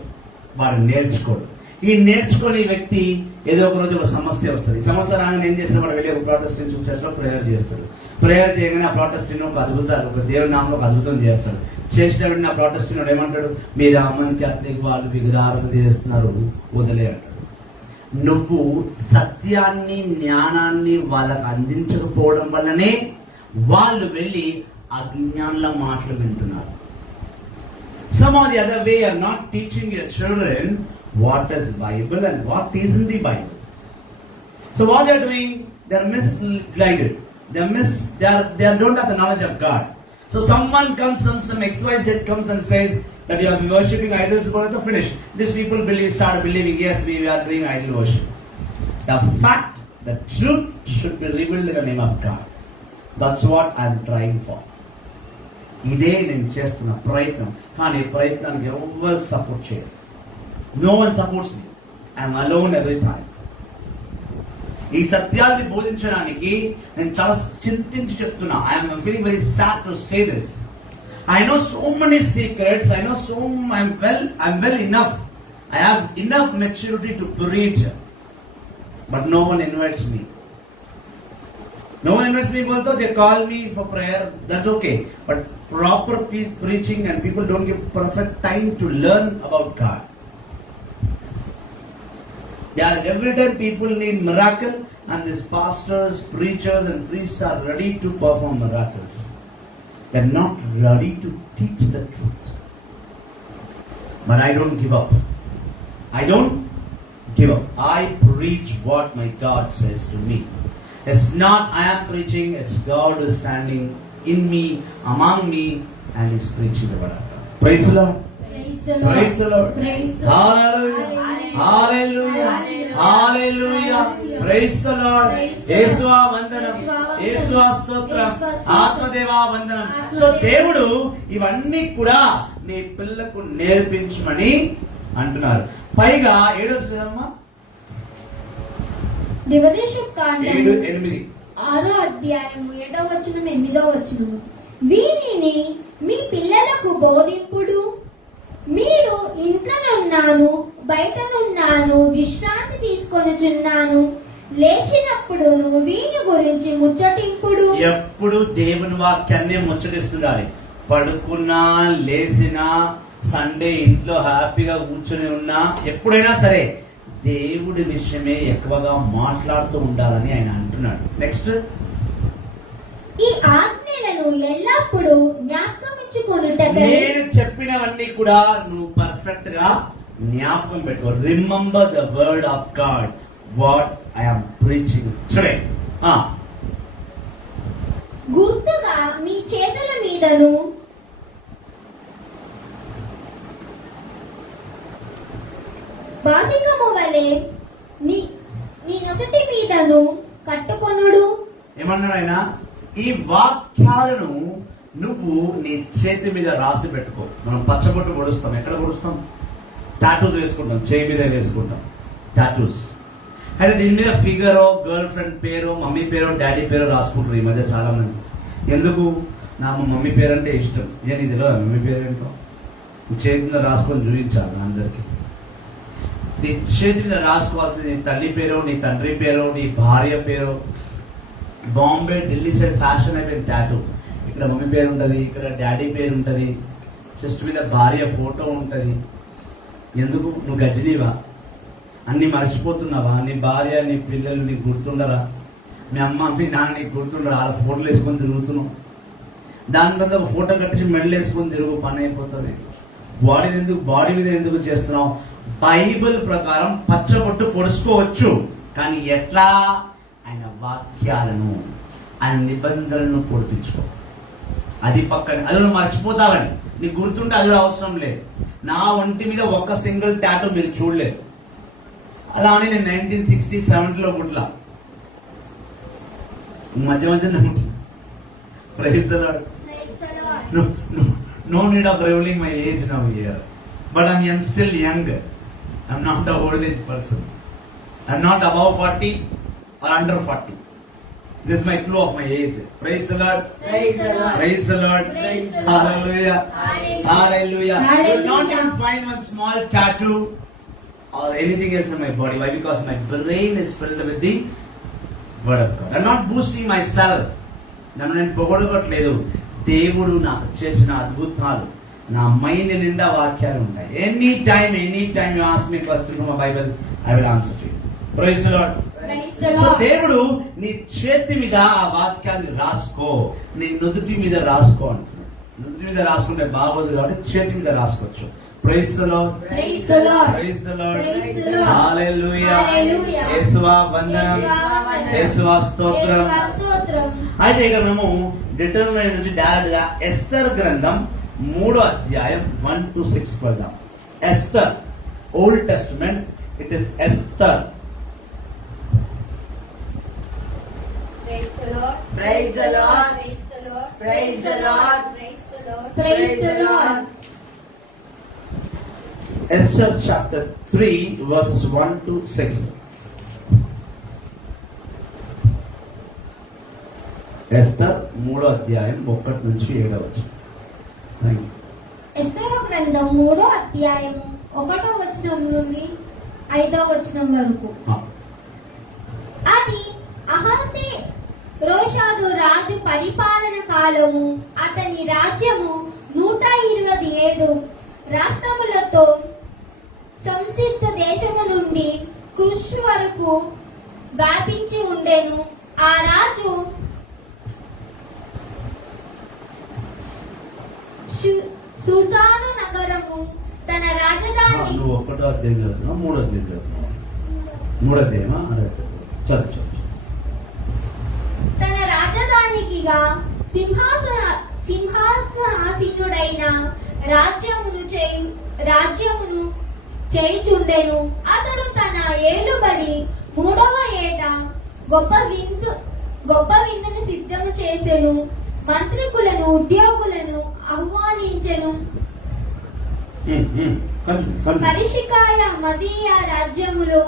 వాడు నేర్చుకోడు. ఈ నేర్చుకునే వ్యక్తి ఏదో ఒక రోజు ఒక సమస్య వస్తుంది. సమస్య రాగానే ఏం చేస్తాడు? వాడు వెళ్ళి ఒక ప్రొటెస్టెంట్ చర్చ్ లో ప్రేయర్ చేస్తాడు. ప్రేయర్ చేయగానే ఆ ప్రొటెస్టెంట్ ఒక దేవుని నామంలో ఒక అద్భుతం చేస్తాడు. చేసినప్పుడు ఆ ప్రొటెస్టెంట్ ఏమంటాడు? మీరు అమ్మని క్యాథలిక్ వాళ్ళు విగ్రహారాధన చేస్తున్నారు, వదిలే అంటాడు. నువ్వు సత్యాన్ని, జ్ఞానాన్ని వాళ్ళకు అందించకపోవడం వల్లనే వాళ్ళు వెళ్ళి అజ్ఞానుల మాటలు వింటున్నారు. Some of the other way are not teaching your children what is Bible and what isn't the Bible. So what they are doing, they are misguided. They don't have the knowledge of God. So someone comes, some XYZ comes and says that you are worshipping idols, so finish. These people start believing, yes, we are doing idol worship. The fact, the truth should be revealed in the name of God. That's what I am trying for. ఇదే నేను చేస్తున్న ప్రయత్నం. కానీ ప్రయత్నానికి ఎవరు support చేయరు. No one supports me. I'm alone every time. ఈ సత్యాన్ని బోధించడానికి నేను చాలా చింతించి చెప్తున్నా. I'm feeling very sad to say this. I know so many secrets. I'm well enough. I have enough maturity to preach. But no one invites me. Also they call me for prayer. That's okay. But proper preaching and people don't give perfect time to learn about God. Every time people need miracle, and these pastors, preachers and priests are ready to perform miracles. They're not ready to teach the truth. But I don't give up. I preach what my God says to me. It's not I am preaching, it's God who is standing in me, among me, and is preaching the word of God. Praise the Lord. Praise the Lord. Hallelujah. Hallelujah. Praise the Lord. Yeshua vandanam. Yeshua stotram. Atmadeva vandanam. So దేవుడు ఇవన్నీ కూడా నీ పిల్లలకు నేర్పించమని అంటున్నారు. పైగా 7వ అధ్యాయమా దివదేశకాండం 7:8 6వ అధ్యాయం 7వ వచనం 8వ వచనం వీనిని మీ పిల్లలకు బోధింపుడు. మీరు ఇంట్లోనున్నాను బయటనున్నాను విశ్రాంతి తీసుకొనిచున్నాను, లేచినప్పుడు వీని గురించి ముచ్చటింపుడు. ఎప్పుడు దేవుని వాక్యాన్ని ముచ్చటిస్తుండాలి. పడుకున్నా లేచినా సండే ఇంట్లో హ్యాపీగా కూర్చొని ఉన్నా ఎప్పుడైనా సరే దేవుడి విషయమే ఎక్కువగా మాట్లాడుతూ ఉండాలని ఆయన అంటున్నాడు. నెక్స్ట్, ఈ ఆజ్ఞలను ఎల్లప్పుడూ జ్ఞాపకమించుకొనుటకై నేను చెప్పినవన్నీ కూడా నువ్వు పర్ఫెక్ట్ గా జ్ఞాపకం పెట్టుకో. Remember the word of God what I am preaching today. గుర్తుగా మీ చేతుల మీదను బాసికము వలె ఏమన్నాడు ఆయన? ఈ వాక్యాలను నువ్వు నీ చేతి మీద రాసి పెట్టుకో. మనం పచ్చబొట్టు పొడుస్తాం, ఎక్కడ పొడుస్తాం? టాటూస్ వేసుకుంటాం, చేయి మీద వేసుకుంటాం టాటూస్. అయితే దీని మీద ఫిగరో, గర్ల్ ఫ్రెండ్ పేరు, మమ్మీ పేరు, డాడీ పేరు రాసుకుంటారు ఈ మధ్య చాలా మంది. ఎందుకు? నా మమ్మీ పేరు అంటే ఇష్టం. నేను ఇది తెలియదు మమ్మీ పేరు ఏంటో. చేతి మీద రాసుకొని చూపించాలి అందరికి. నీ చేతి మీద రాసుకోవాల్సింది నీ తల్లి పేరు, నీ తండ్రి పేరు, నీ భార్య పేరు. బాంబే, ఢిల్లీ సైడ్ ఫ్యాషన్ అయిపోయింది టాటూ. ఇక్కడ మమ్మీ పేరు ఉంటుంది, ఇక్కడ డాడీ పేరు ఉంటుంది, చెస్ట్ మీద భార్య ఫోటో ఉంటుంది. ఎందుకు? నువ్వు గజనీవా? అన్ని మర్చిపోతున్నావా? నీ భార్య, నీ పిల్లలు నీకు గుర్తుండరా? మీ అమ్మ, మీ నాన్న నీకు గుర్తుండరా? వాళ్ళ ఫోటోలు వేసుకొని తిరుగుతున్నావు. దాని మీద ఒక ఫోటో కట్టించి మెడల్ వేసుకొని తిరుగు, పని అయిపోతుంది. బాడీ మీద ఎందుకు చేస్తున్నావు? బైబిల్ ప్రకారం పచ్చబొట్టు పొడుచుకోవచ్చు, కానీ ఎట్లా? ఆయన వాక్యాలను, ఆయన నిబంధనలను పొడిపించుకో. అది పక్కన, అది నువ్వు మర్చిపోతావని నీకు గుర్తుంటే అది అవసరం లేదు. నా ఒంటి మీద ఒక్క సింగిల్ టాటూ మీరు చూడలేదు. అలా అని నేను 1967లో పుట్లా, మధ్య మధ్యనే ఉంటుంది. Praise the Lord. No need of revealing my age now here, but I'm still young. I'm not a old age person. I'm not above 40 or under 40. This is my clue of my age. Praise the Lord. Praise the Lord. Praise the Lord. Praise the Lord. Hallelujah. Hallelujah. You will not even find one small tattoo or anything else in my body. Why? Because my brain is filled with the word of God. I'm not boosting myself. నన్ను నేను పొగడగట్లేదు. దేవుడు నాకు చేసిన అద్భుతాలు నా mind నిండా వాక్యాలు ఉంటాయి. Any time you ask me question from Bible, I will answer to you. Praise the Lord. So దేవుడు నీ చేతి మీద ఆ వాక్యాన్ని రాసుకో, నీ నుదుటి మీద రాసుకో అంటున్నాడు. నుదుటి మీద రాసుకుంటే బాగోదు కాబట్టి చేతి మీద రాసుకోవచ్చు. Praise the Lord. Praise the Lord. Praise the Lord. Praise the Lord. Hallelujah. Hallelujah. యేసువా వందనం, యేసువా స్తోత్రం. స్తోత్రం. అయితే ఇక్కడ మేము డిటర్మినరీ నుంచి డైరెక్ట్ గా ఎస్తర్ గ్రంథం 3వ అధ్యాయం 1 to 6 వెళ్దాం. Esther, old testament, it is Esther. Praise the Lord. Praise the Lord. Praise the Lord. Praise the Lord. Praise the Lord. Praise the Lord. Esther chapter 3 verses 1 to 6. Esther 3వ అధ్యాయం 1 నుంచి 7 వచనం. Thank you. ఎస్తేరు గ్రంథం 3వ అధ్యాయం 1వ వచనం నుండి 5వ వచనం వరకు. అది అహసే రోషాదు రాజు పరిపాలన కాలము. అతని రాజ్యము 127 రాష్ట్రములతో సంసిద్ధ దేశము నుండి కృష్ వరకు వ్యాపించి ఉండెను. ఆ రాజు సుసాను నగరము తన రాజధాని. నువ్వు 1వ అధ్యాయం చదువుతున్నావు, 3వ అధ్యాయం చదువుతున్నావు? 3వ అధ్యాయమా? చదువు. తన రాజధానికిగా సింహాసనాసీనుడైన రాజ్యమును చేయుచుండెను. అతడు తన ఏలుబడి 3వ ఏట గొప్ప విందును సిద్ధము చేసెను. మంత్రికులను, ఉద్యోగులను ఆహ్వానించెను. పరిషికాయ మదీయ రాజ్యములో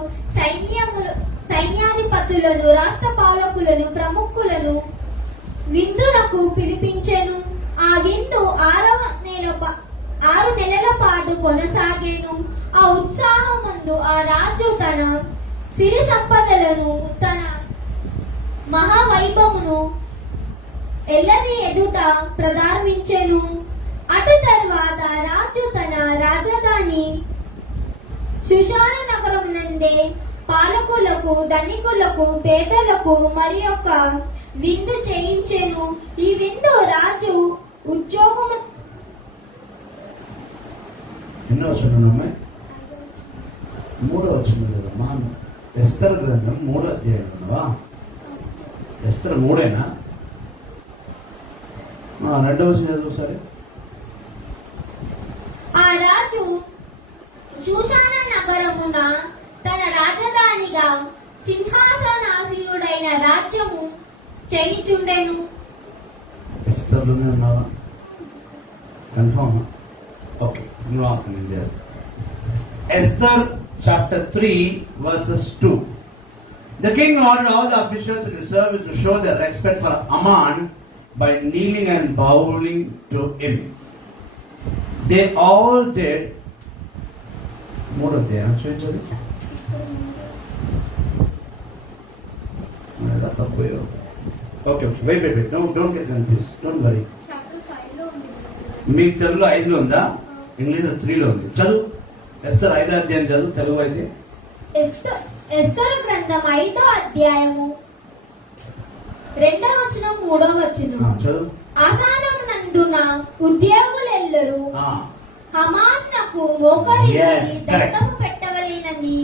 సైన్యాధిపతులను, రాష్ట్ర పాలకులను, ప్రముఖులను విందునకు పిలిపించెను. ఆ విందు 6 నెలల పాటు కొనసాగేను. ఆ ఉత్సాహమందు ఆ రాజు తన సిరి సంపదలను, తన మహావైభవమును ఎల్లరి ఎదుట ప్రదర్శించెను. అటు తర్వాత రాజు తన రాజధాని సుషాన నగరం నందే పాలకులకు, ధనికులకు, పేదలకు మరి యొక్క విందు చేయించెను. ఈ విందు రాజు ఉద్యోగము. ఎన్నో వచనమా? 3వ వచనం. ఎస్తర్ గ్రంథం 3వ అధ్యాయం ఉన్నవా? ఎస్తర్ 3ఏనా? 2వ వచనం చదువు సరే. ఆ రాజు షూషాన నగరమున తన రాజధానిగా సింహాసనాసీనుడైన రాజ్యము చేయించుండెను. ఎస్తర్లోనే ఉన్నావా? కన్ఫర్మ్? ఓకే, నువ్వు ఆపు, నేను చేస్తా. Esther chapter 3 verses 2. The king ordered all the officials in the service to show their respect for Haman by kneeling and bowing to him. They all did. More of them. Okay. Wait. No, don't get confused. Don't worry. Chapter 5 లో ఉంది. మీకు తెలుగులో 5లో ఉందా? ఇంగ్లీష్లో 3లో ఉంది. చదువు. Esther 5వ అధ్యాయం చదువు, తెలుగు అయితే. ఎస్తరు గ్రంథం 5వ అధ్యాయము 2వ వచనం 3వ వచనం. చదువు. ఆసానమునందున ఉద్యోగులెల్లరూ ఆ. హమానునకు మోకరించి Yes, correct. దండము పెట్టవలెనని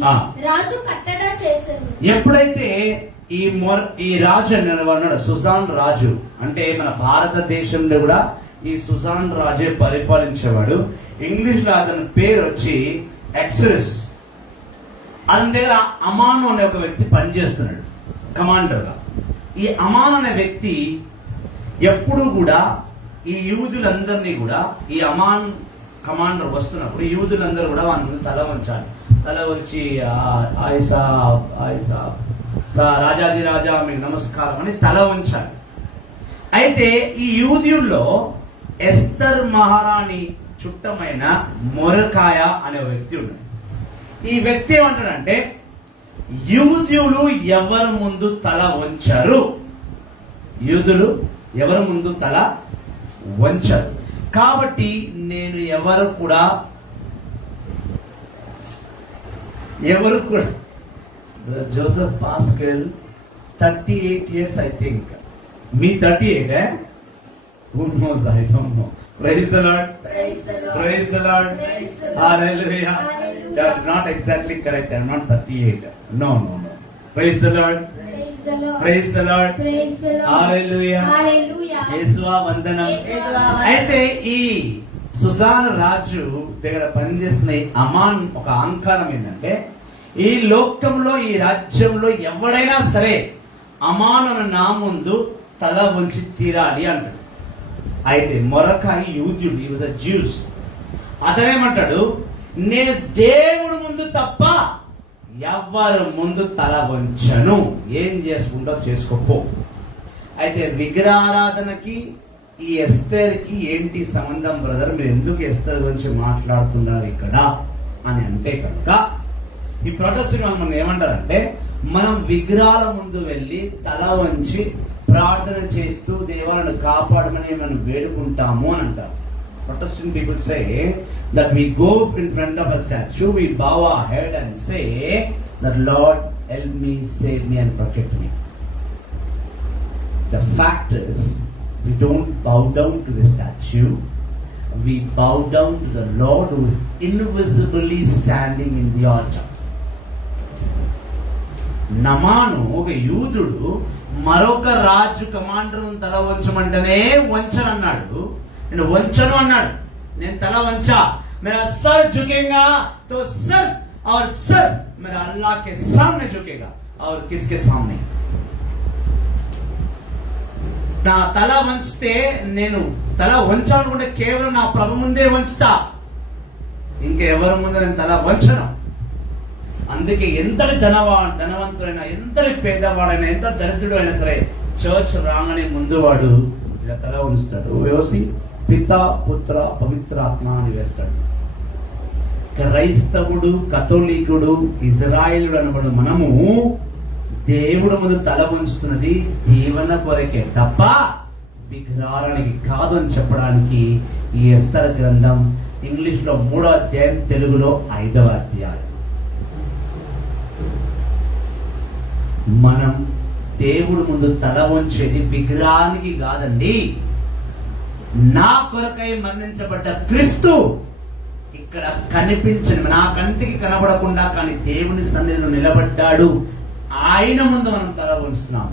రాజు కట్టడ చేశారు. ఎప్పుడైతే ఈ రాజు అన్నాడు, సుజాన్ రాజు అంటే మన భారతదేశంలో కూడా ఈ సుజాన్ రాజే పరిపాలించేవాడు. ఇంగ్లీష్ లో అతని పేరు వచ్చి ఎక్సరస్. అతని దగ్గర అమాను అనే ఒక వ్యక్తి పనిచేస్తున్నాడు కమాండర్ గా. ఈ అమాను అనే వ్యక్తి ఎప్పుడు కూడా ఈ యూదులందరినీ కూడా, ఈ అమాన్ కమాండర్ వస్తున్నప్పుడు యూదులందరూ కూడా వాళ్ళని తల వంచాలి. తల వచ్చి ఆయిసా రాజాది రాజా మీకు నమస్కారం అని తల వంచాలి. అయితే ఈ యూదుల్లో ఎస్తర్ మహారాణి చుట్టమైన మొరకాయ అనే వ్యక్తి ఉన్నాడు. ఈ వ్యక్తి ఏమంటాడంటే, యూదులు ఎవరి ముందు తల వంచరు, యూదులు ఎవరి ముందు తల వంచరు, కాబట్టి నేను ఎవరు కూడా Joseph pascal 38 years I think. Me 38, Who knows? I don't know. Praise the Lord. Praise the Lord. Praise the Lord. Praise the Lord. Hallelujah. Hallelujah. That's not exactly correct. I'm not 38. No. Praise the Lord. Praise the Lord. Praise the Lord. Praise the Lord. Hallelujah. Hallelujah. యేసువా వందనం. అయితే ఈ సుజాన్ రాజు దగ్గర పనిచేస్తున్న ఈ అమాన్ ఒక అహంకారం ఏంటంటే, ఈ లోకంలో ఈ రాజ్యంలో ఎవడైనా సరే అమాను నా ముందు తల వంచి తీరాలి అంటాడు. అయితే మొరకాయ యూదుడు, ఈ వాజ్ అ జ్యూస్. అతనేమంటాడు, నేను దేవుడి ముందు తప్ప ఎవరు ముందు తల వంచను, ఏం చేసుకుంటో చేసుకోపో. అయితే విగ్రహారాధనకి ఈ ఎస్తేర్కి ఏంటి సంబంధం బ్రదర్, మీరు ఎందుకు ఎస్తేర్ గురించి మాట్లాడుతున్నారు ఇక్కడ అని అంటే కనుక, ఈ ప్రొటెస్టెంట్ మనం ఏమంటారంటే, మనం విగ్రహాల ముందు వెళ్ళి తల వంచి ప్రార్థన చేస్తూ దేవాలను కాపాడమని మనం వేడుకుంటాము అని అంటారు. Protestant people say that we go in front of a statue, we bow our head and say that Lord help me, save me and protect me. The fact is, we don't bow down to the statue, we bow down to the Lord who is invisibly standing in the altar. నమాను ఒక యూదుడు మరొక రాజు commander తల వంచమంటేనే వంచనన్నాడు. నేను వంచను అన్నాడు. నేను తల వంచా, मेरा sir झुकेगा तो सिर्फ और सिर्फ मेरा अल्लाह के सामने झुकेगा और किसके सामने. నా తల వంచితే, నేను తల వంచాలనుకుంటే కేవలం నా ప్రభు ముందే వంచుతా, ఇంకెవరి ముందు నేను తల వంచను. అందుకే ఎంతటి ధనవంతుడైనా, ఎంతటి పేదవాడైనా, ఎంత దరిద్రుడు అయినా సరే చర్చ్ రాగానే ముందు వాడు ఇలా తల ఉంచుతాడు. వేసి పిత పుత్ర పవిత్ర ఆత్మ అని వేస్తాడు. క్రైస్తవుడు, కథోలికుడు, ఇజ్రాయేలుడు అనబడు మనము దేవుడు ముందు తల ఉంచుతున్నది దీవెన కొరకే తప్ప విగ్రహానికి కాదు అని చెప్పడానికి ఈ ఎస్తర్ గ్రంథం ఇంగ్లీష్ లో 3వ అధ్యాయం, తెలుగులో 5వ అధ్యాయం. మనం దేవుడు ముందు తల వంచేది విగ్రహానికి కాదండి. నా కొరకై మరణించబడ్డ క్రీస్తు ఇక్కడ కనిపించని, నా కంటికి కనబడకుండా కానీ దేవుని సన్నిధిలో నిలబడ్డాడు. ఆయన ముందు మనం తల వంచుతున్నాం,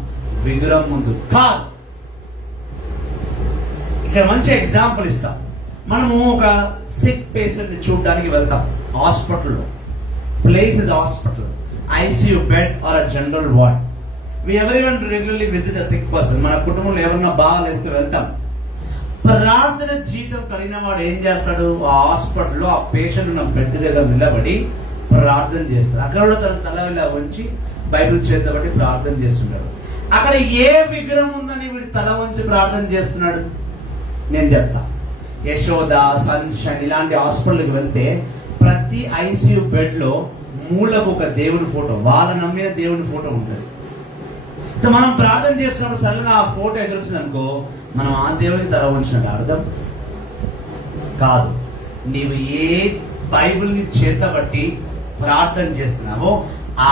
విగ్రహం ముందు కాదు. ఇక్కడ మంచి ఎగ్జాంపుల్ ఇస్తాం. మనము ఒక సిక్ పేషెంట్ ని చూడడానికి వెళ్తాం హాస్పిటల్లో. Place is hospital, ICU bed or general ward. We everyone regularly visit a sick person. మన కుటుంబంలో ఎవరన్నా బాగాలేకపోతే వెళ్తాం. ప్రార్థన జీవితం కలిగిన వాడు ఏం చేస్తాడు? ఆ హాస్పిటల్లో ఆ పేషెంట్ ఉన్న బెడ్ దగ్గర నిలబడి ప్రార్థన చేస్తాడు. అక్కడ కూడా తన తల ఇలా ఉంచి బైబిల్ చేతిలో బట్టి ప్రార్థన చేస్తున్నాడు. అక్కడ ఏ విగ్రహం ఉందని వీడు తల వంచి ప్రార్థన చేస్తున్నాడు? నేను చెప్తా. యశోద, సన్షైన్ ఇలాంటి హాస్పిటల్కి వెళ్తే ప్రతి ఐసీయూ బెడ్ లో మూలకు ఒక దేవుడి ఫోటో, వాళ్ళ నమ్మిన దేవుడి ఫోటో ఉంటుంది. మనం ప్రార్థన చేస్తున్నప్పుడు సడన్గా ఆ ఫోటో ఎదురొచ్చింది అనుకో, మనం ఆ దేవుడికి తల వంచినట్టు అర్థం కాదు. నీవు ఏ బైబిల్ని చేతబట్టి ప్రార్థన చేస్తున్నావో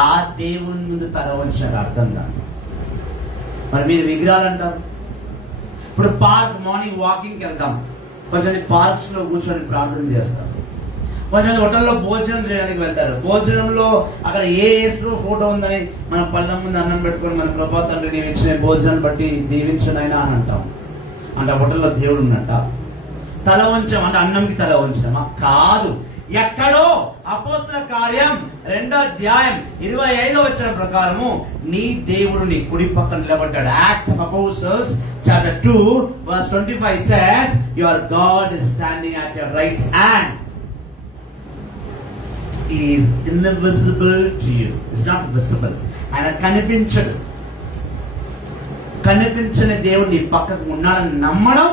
ఆ దేవుని ముందు తల వంచినట్టు అర్థం కాదు. మరి మీరు విగ్రహాలు అంటారు. ఇప్పుడు పార్క్ మార్నింగ్ వాకింగ్కి వెళ్తాం, కొంచెం పార్క్స్ లో కూర్చొని ప్రార్థన చేస్తాం. కొంచెం హోటల్లో భోజనం చేయడానికి వెళ్తారు. భోజనంలో అక్కడ ఏ యేసు ఫోటో ఉందని మన పళ్ళ ముందు అన్నం పెట్టుకొని మన ప్రభా తండ్రి నీవు ఇచ్చిన భోజనాన్ని బట్టి దీవించనైనా అని అంటాం. అంటే హోటల్లో దేవుడు ఉన్నట్ట. తల వంచాం అంటే అన్నంకి తల వంచామా? కాదు. ఎక్కడో అపోస్తల కార్యం 2వ అధ్యాయం 25వ వచనం ప్రకారము నీ దేవుడు నీ కుడి పక్కన నిలబడ్డాడు. Acts of apostles chapter 2 verse 25 says your God is standing at your right hand. He is invisible to you. It's not visible. ఆయన కనిపించడు. కనిపించని దేవుడు నీ పక్కకు ఉన్నాడని నమ్మడం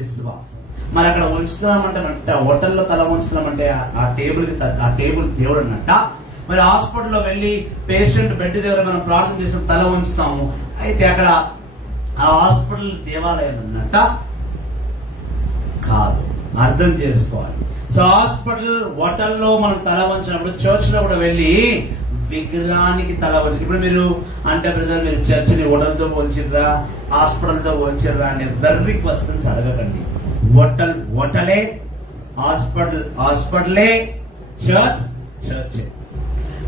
విశ్వాసం. మరి అక్కడ ఉంచుతున్నామంటే హోటల్లో తల ఉంచుతున్నామంటే ఆ టేబుల్ దేవుడు అన్నట్ట. మరి హాస్పిటల్లో వెళ్ళి పేషెంట్ బెడ్ దగ్గర మనం ప్రార్థన చేసిన తల ఉంచుతాము. అయితే అక్కడ ఆ హాస్పిటల్ దేవాలయం అన్నట్ట కాదు. అర్థం చేసుకోవాలి. సో హాస్పిటల్ హోటల్లో మనం తల వంచినప్పుడు చర్చ్ లో కూడా వెళ్ళి విగ్రహానికి తల వంచి, ఇప్పుడు మీరు అంటే బ్రదర్ మీరు చర్చిని హోటల్తో పోల్చిర్రా హాస్పిటల్తో పోల్చిర్రా అనే వెర్రి క్వశ్చన్స్ అడగకండి. హోటలే, హాస్పిటలే, చర్చ్.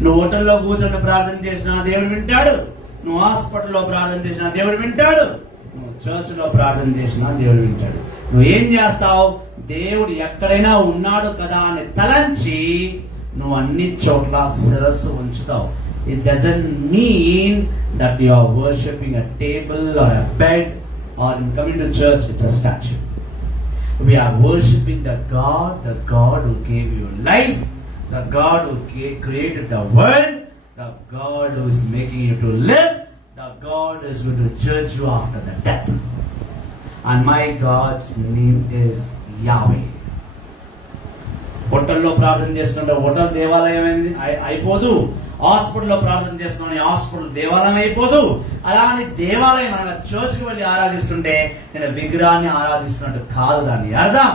నువ్వు హోటల్లో కూర్చొని ప్రార్థన చేసినా దేవుడు వింటాడు. నువ్వు హాస్పిటల్లో ప్రార్థన చేసినా దేవుడు వింటాడు. నువ్వు చర్చ్ లో ప్రార్థన చేసినా దేవుడు వింటాడు. నువ్వు ఏం చేస్తావు? దేవుడు ఎక్కడైనా ఉన్నాడు కదా అని తలంచి నువ్వు అన్ని చోట్ల శిరస్సు ఉంచుతావు. It doesn't mean that you are worshipping a table or a bed or in coming to church it's a statue. We are worshipping the God who gave you life, the God who created the world, the God who is making you to live, the God who is going to judge you after the death. And my God's name is Yahweh. హోటల్లో ప్రార్థన చేస్తుంటే hotel దేవాలయం అయిపోదు. హాస్పిటల్లో ప్రార్థన చేస్తున్నా hospital దేవాలయం అయిపోదు. అలానే దేవాలయం అనగా చర్చ్కి వెళ్ళి ఆరాధిస్తుంటే నేను విగ్రహాన్ని ఆరాధిస్తున్నట్టు కాదు. దాని అర్థం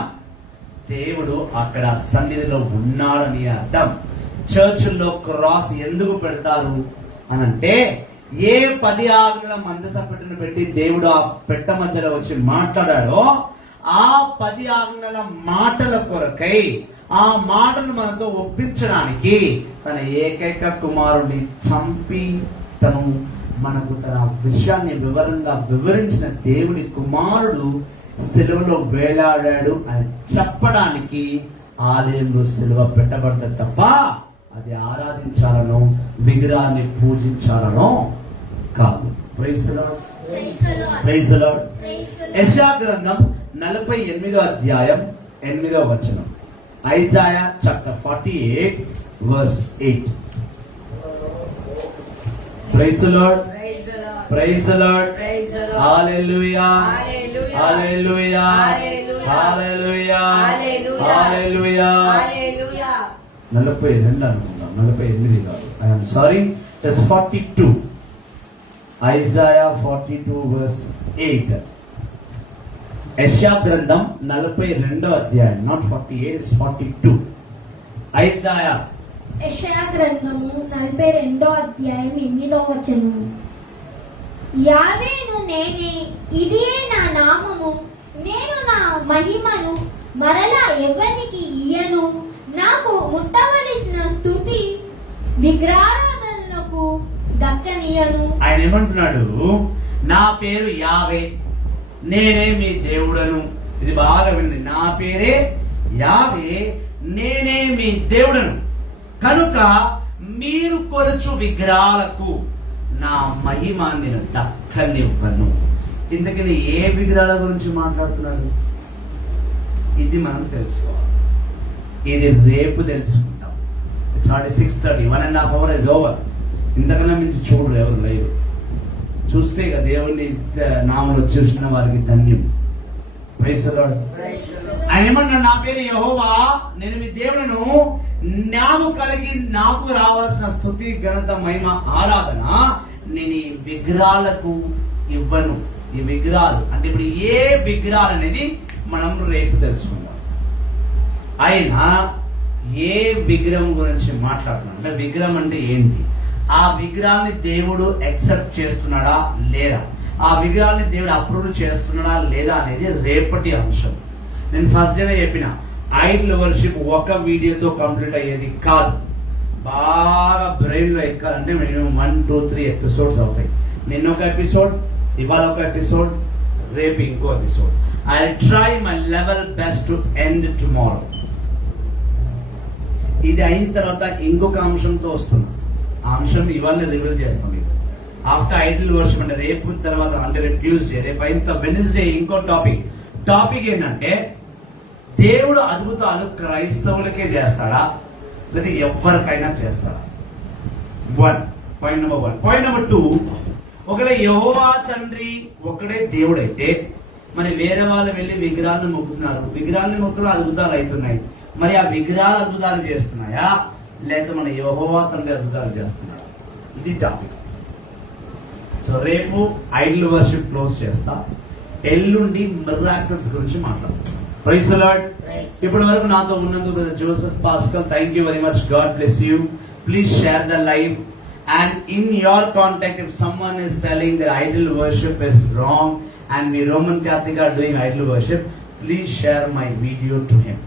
దేవుడు అక్కడ సన్నిధిలో ఉన్నాడని అర్థం. చర్చిల్లో క్రాస్ ఎందుకు పెడతారు అనంటే ఏ 10 ఆజ్ఞల మందసం పెట్టెను పెట్టి దేవుడు ఆ పెట్ట మధ్యలో వచ్చి మాట్లాడాడో ఆ 10 ఆజ్ఞల మాటల కొరకై ఆ మాటను మనతో ఒప్పించడానికి తన ఏకైక కుమారుడిని చంపి తను మనకు తన విషయాన్ని వివరంగా వివరించిన దేవుడి కుమారుడు సిలువలో వేలాడాడు అని చెప్పడానికి ఆలయంలో సిలువ పెట్టబడ్డ తప్ప అది ఆరాధించాలనో విగ్రహాన్ని పూజించాలనో కాదు. Praise the Lord. Praise the Lord. యెషయా గ్రంథం 48వ అధ్యాయం 8వ వచనం. Isaiah chapter 48 verse 8. Praise the Lord. Praise the Lord. Praise the Lord. Praise the Lord. Hallelujah. Hallelujah. Hallelujah. Hallelujah. Hallelujah. Hallelujah. Hallelujah. Hallelujah. 42 అనుకుందాం, 48 కాదు. I am sorry. That's 42. Isaiah 42 verse 8. యెషయా గ్రంథం 42వ అధ్యాయం, నాట్ 48, it's 42. ఐజాయా యెషయా గ్రంథము 42వ అధ్యాయం 8వ వచనము. యావేను నేనే, ఇదియే నా నామము, నేను నా మహిమను మరలా ఎవరికి ఇయ్యను, నాకు ముట్టవలసిన స్తుతి విగ్రహారాధనలకు దక్కనీయను. ఆయన ఏమంటున్నాడు? నా పేరు యావే, నేనే మీ దేవుడను. ఇది బాగా వినండి. నా పేరే యావే, నేనే మీ దేవుడను. కనుక మీరు కొలుచు విగ్రహాలకు నా మహిమ నేను దక్కనివ్వను. ఇంతకని ఏ విగ్రహాల గురించి మాట్లాడుతున్నాడు? ఇది మనం తెలుసుకోవాలి. ఇది రేపు తెలుసుకుంటాం. It's already 6:30, 1.5 hours is over. ఇంతకన్నా మించి చూడరు ఎవరు లైవ్. చూస్తే ఇక దేవుని నామములో చూసిన వారికి ధన్యం. Praise the Lord. ఆయన ఏమన్నా, నా పేరు యెహోవా, నేను మీ దేవుడను, నాకు రావాల్సిన స్తుతి, ఘనత, మహిమ, ఆరాధన నేను ఈ విగ్రహాలకు ఇవ్వను. ఈ విగ్రహాలు అంటే ఇప్పుడు ఏ విగ్రహాలు అనేది మనం రేపు తెలుసుకుందాం. ఆయన ఏ విగ్రహం గురించి మాట్లాడుతున్నాడు అంటే, విగ్రహం అంటే ఏంటి, ఆ విగ్రహాన్ని దేవుడు యాక్సెప్ట్ చేస్తున్నాడా లేదా, ఆ విగ్రహాన్ని దేవుడు అప్రూవ్ చేస్తున్నాడా లేదా అనేది రేపటి అంశం. నేను ఫస్ట్ డే చెప్పిన, ఐడల్ వర్షిప్ ఒక వీడియోతో కంప్లీట్ అయ్యేది కాదు. బాగా బ్రెయిన్ లో ఎక్కాలంటే మినిమం 1, 2, 3 ఎపిసోడ్స్ అవుతాయి. నిన్న ఒక ఎపిసోడ్, ఇవాళ ఒక ఎపిసోడ్, రేపు ఇంకో episode. I try my level best to end tomorrow. ఇది అయిన తర్వాత ఇంకొక అంశంతో వస్తున్నా. ఆ అంశం ఇవాళ రివీల్ చేస్తాం మీకు. ఆఫ్టర్ ఐడల్ వర్షిప్ అంటే రేపు తర్వాత, అంటే రేపు ట్యూస్డే, రేపు అయిన వెడ్నెస్డే ఇంకో టాపిక్ ఏంటంటే, దేవుడు అద్భుతాలు క్రైస్తవులకే చేస్తాడా లేదా ఎవరికైనా చేస్తాడా? Point number 1. పాయింట్ నెంబర్ 2, ఒకవేళ యెహోవా తండ్రి ఒకడే దేవుడైతే మరి వేరే వాళ్ళు వెళ్ళి విగ్రహాలను మొక్కుతున్నారు, విగ్రహాలను మొక్కలు అద్భుతాలు అవుతున్నాయి. మరి ఆ విగ్రహాలు అద్భుతాలు చేస్తున్నాయా లేక మన యెహోవా తండ్రి అద్భుతాలు చేస్తున్నాడా? ఇది టాపిక్. సో రేపు ఐడల్ వర్షిప్ క్లోజ్ చేస్తా, ఎల్లుండి మిరాకిల్స్ గురించి మాట్లాడతాం. Praise the Lord. ఇప్పటి వరకు నాతో ఉన్నందుకు brother Joseph Pascal, thank you very much. God bless you. Please share the live. And in your contact, if someone is telling that idol worship is wrong and we Roman Catholic are doing idol worship, please share my video to him.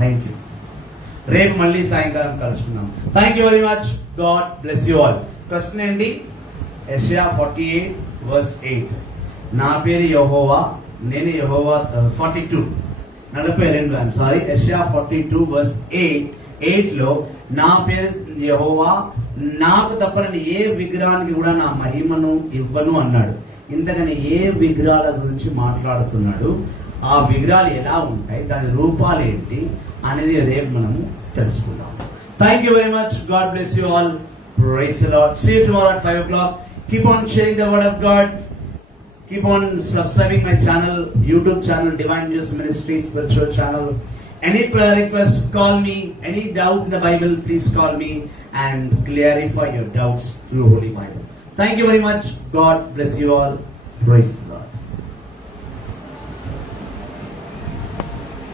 Thank you. రేపు మళ్ళీ సాయంకాలం కలుసుకుందాం. Thank you very much. God bless you all. Question ఏంటి? యెషయా 48:8. నా పేరు యెహోవా, నేను యెహోవా. 42 I'm sorry, యెషయా 42:8 లో నా పేరు యెహోవా, నాకు తప్ప ఏ విగ్రహానికి కూడా నా మహిమను ఇవ్వను అన్నాడు. ఇంతకని ఏ విగ్రహాల గురించి మాట్లాడుతున్నాడు, ఆ విగ్రహాలు ఎలా ఉంటాయి, దాని రూపాలు ఏంటి అనేది రేపు మనము తెలుసుకుందాం. Thank you very much. God bless you all. Praise the Lord. See you tomorrow at 5 o'clock. Keep on sharing the word of God. Keep on subscribing my channel, YouTube channel, Divine Juice Ministry spiritual channel. Any prayer request, call me. Any doubt in the Bible, please call me and clarify your doubts through Holy Bible. Thank you very much. God bless you all. Praise the Lord.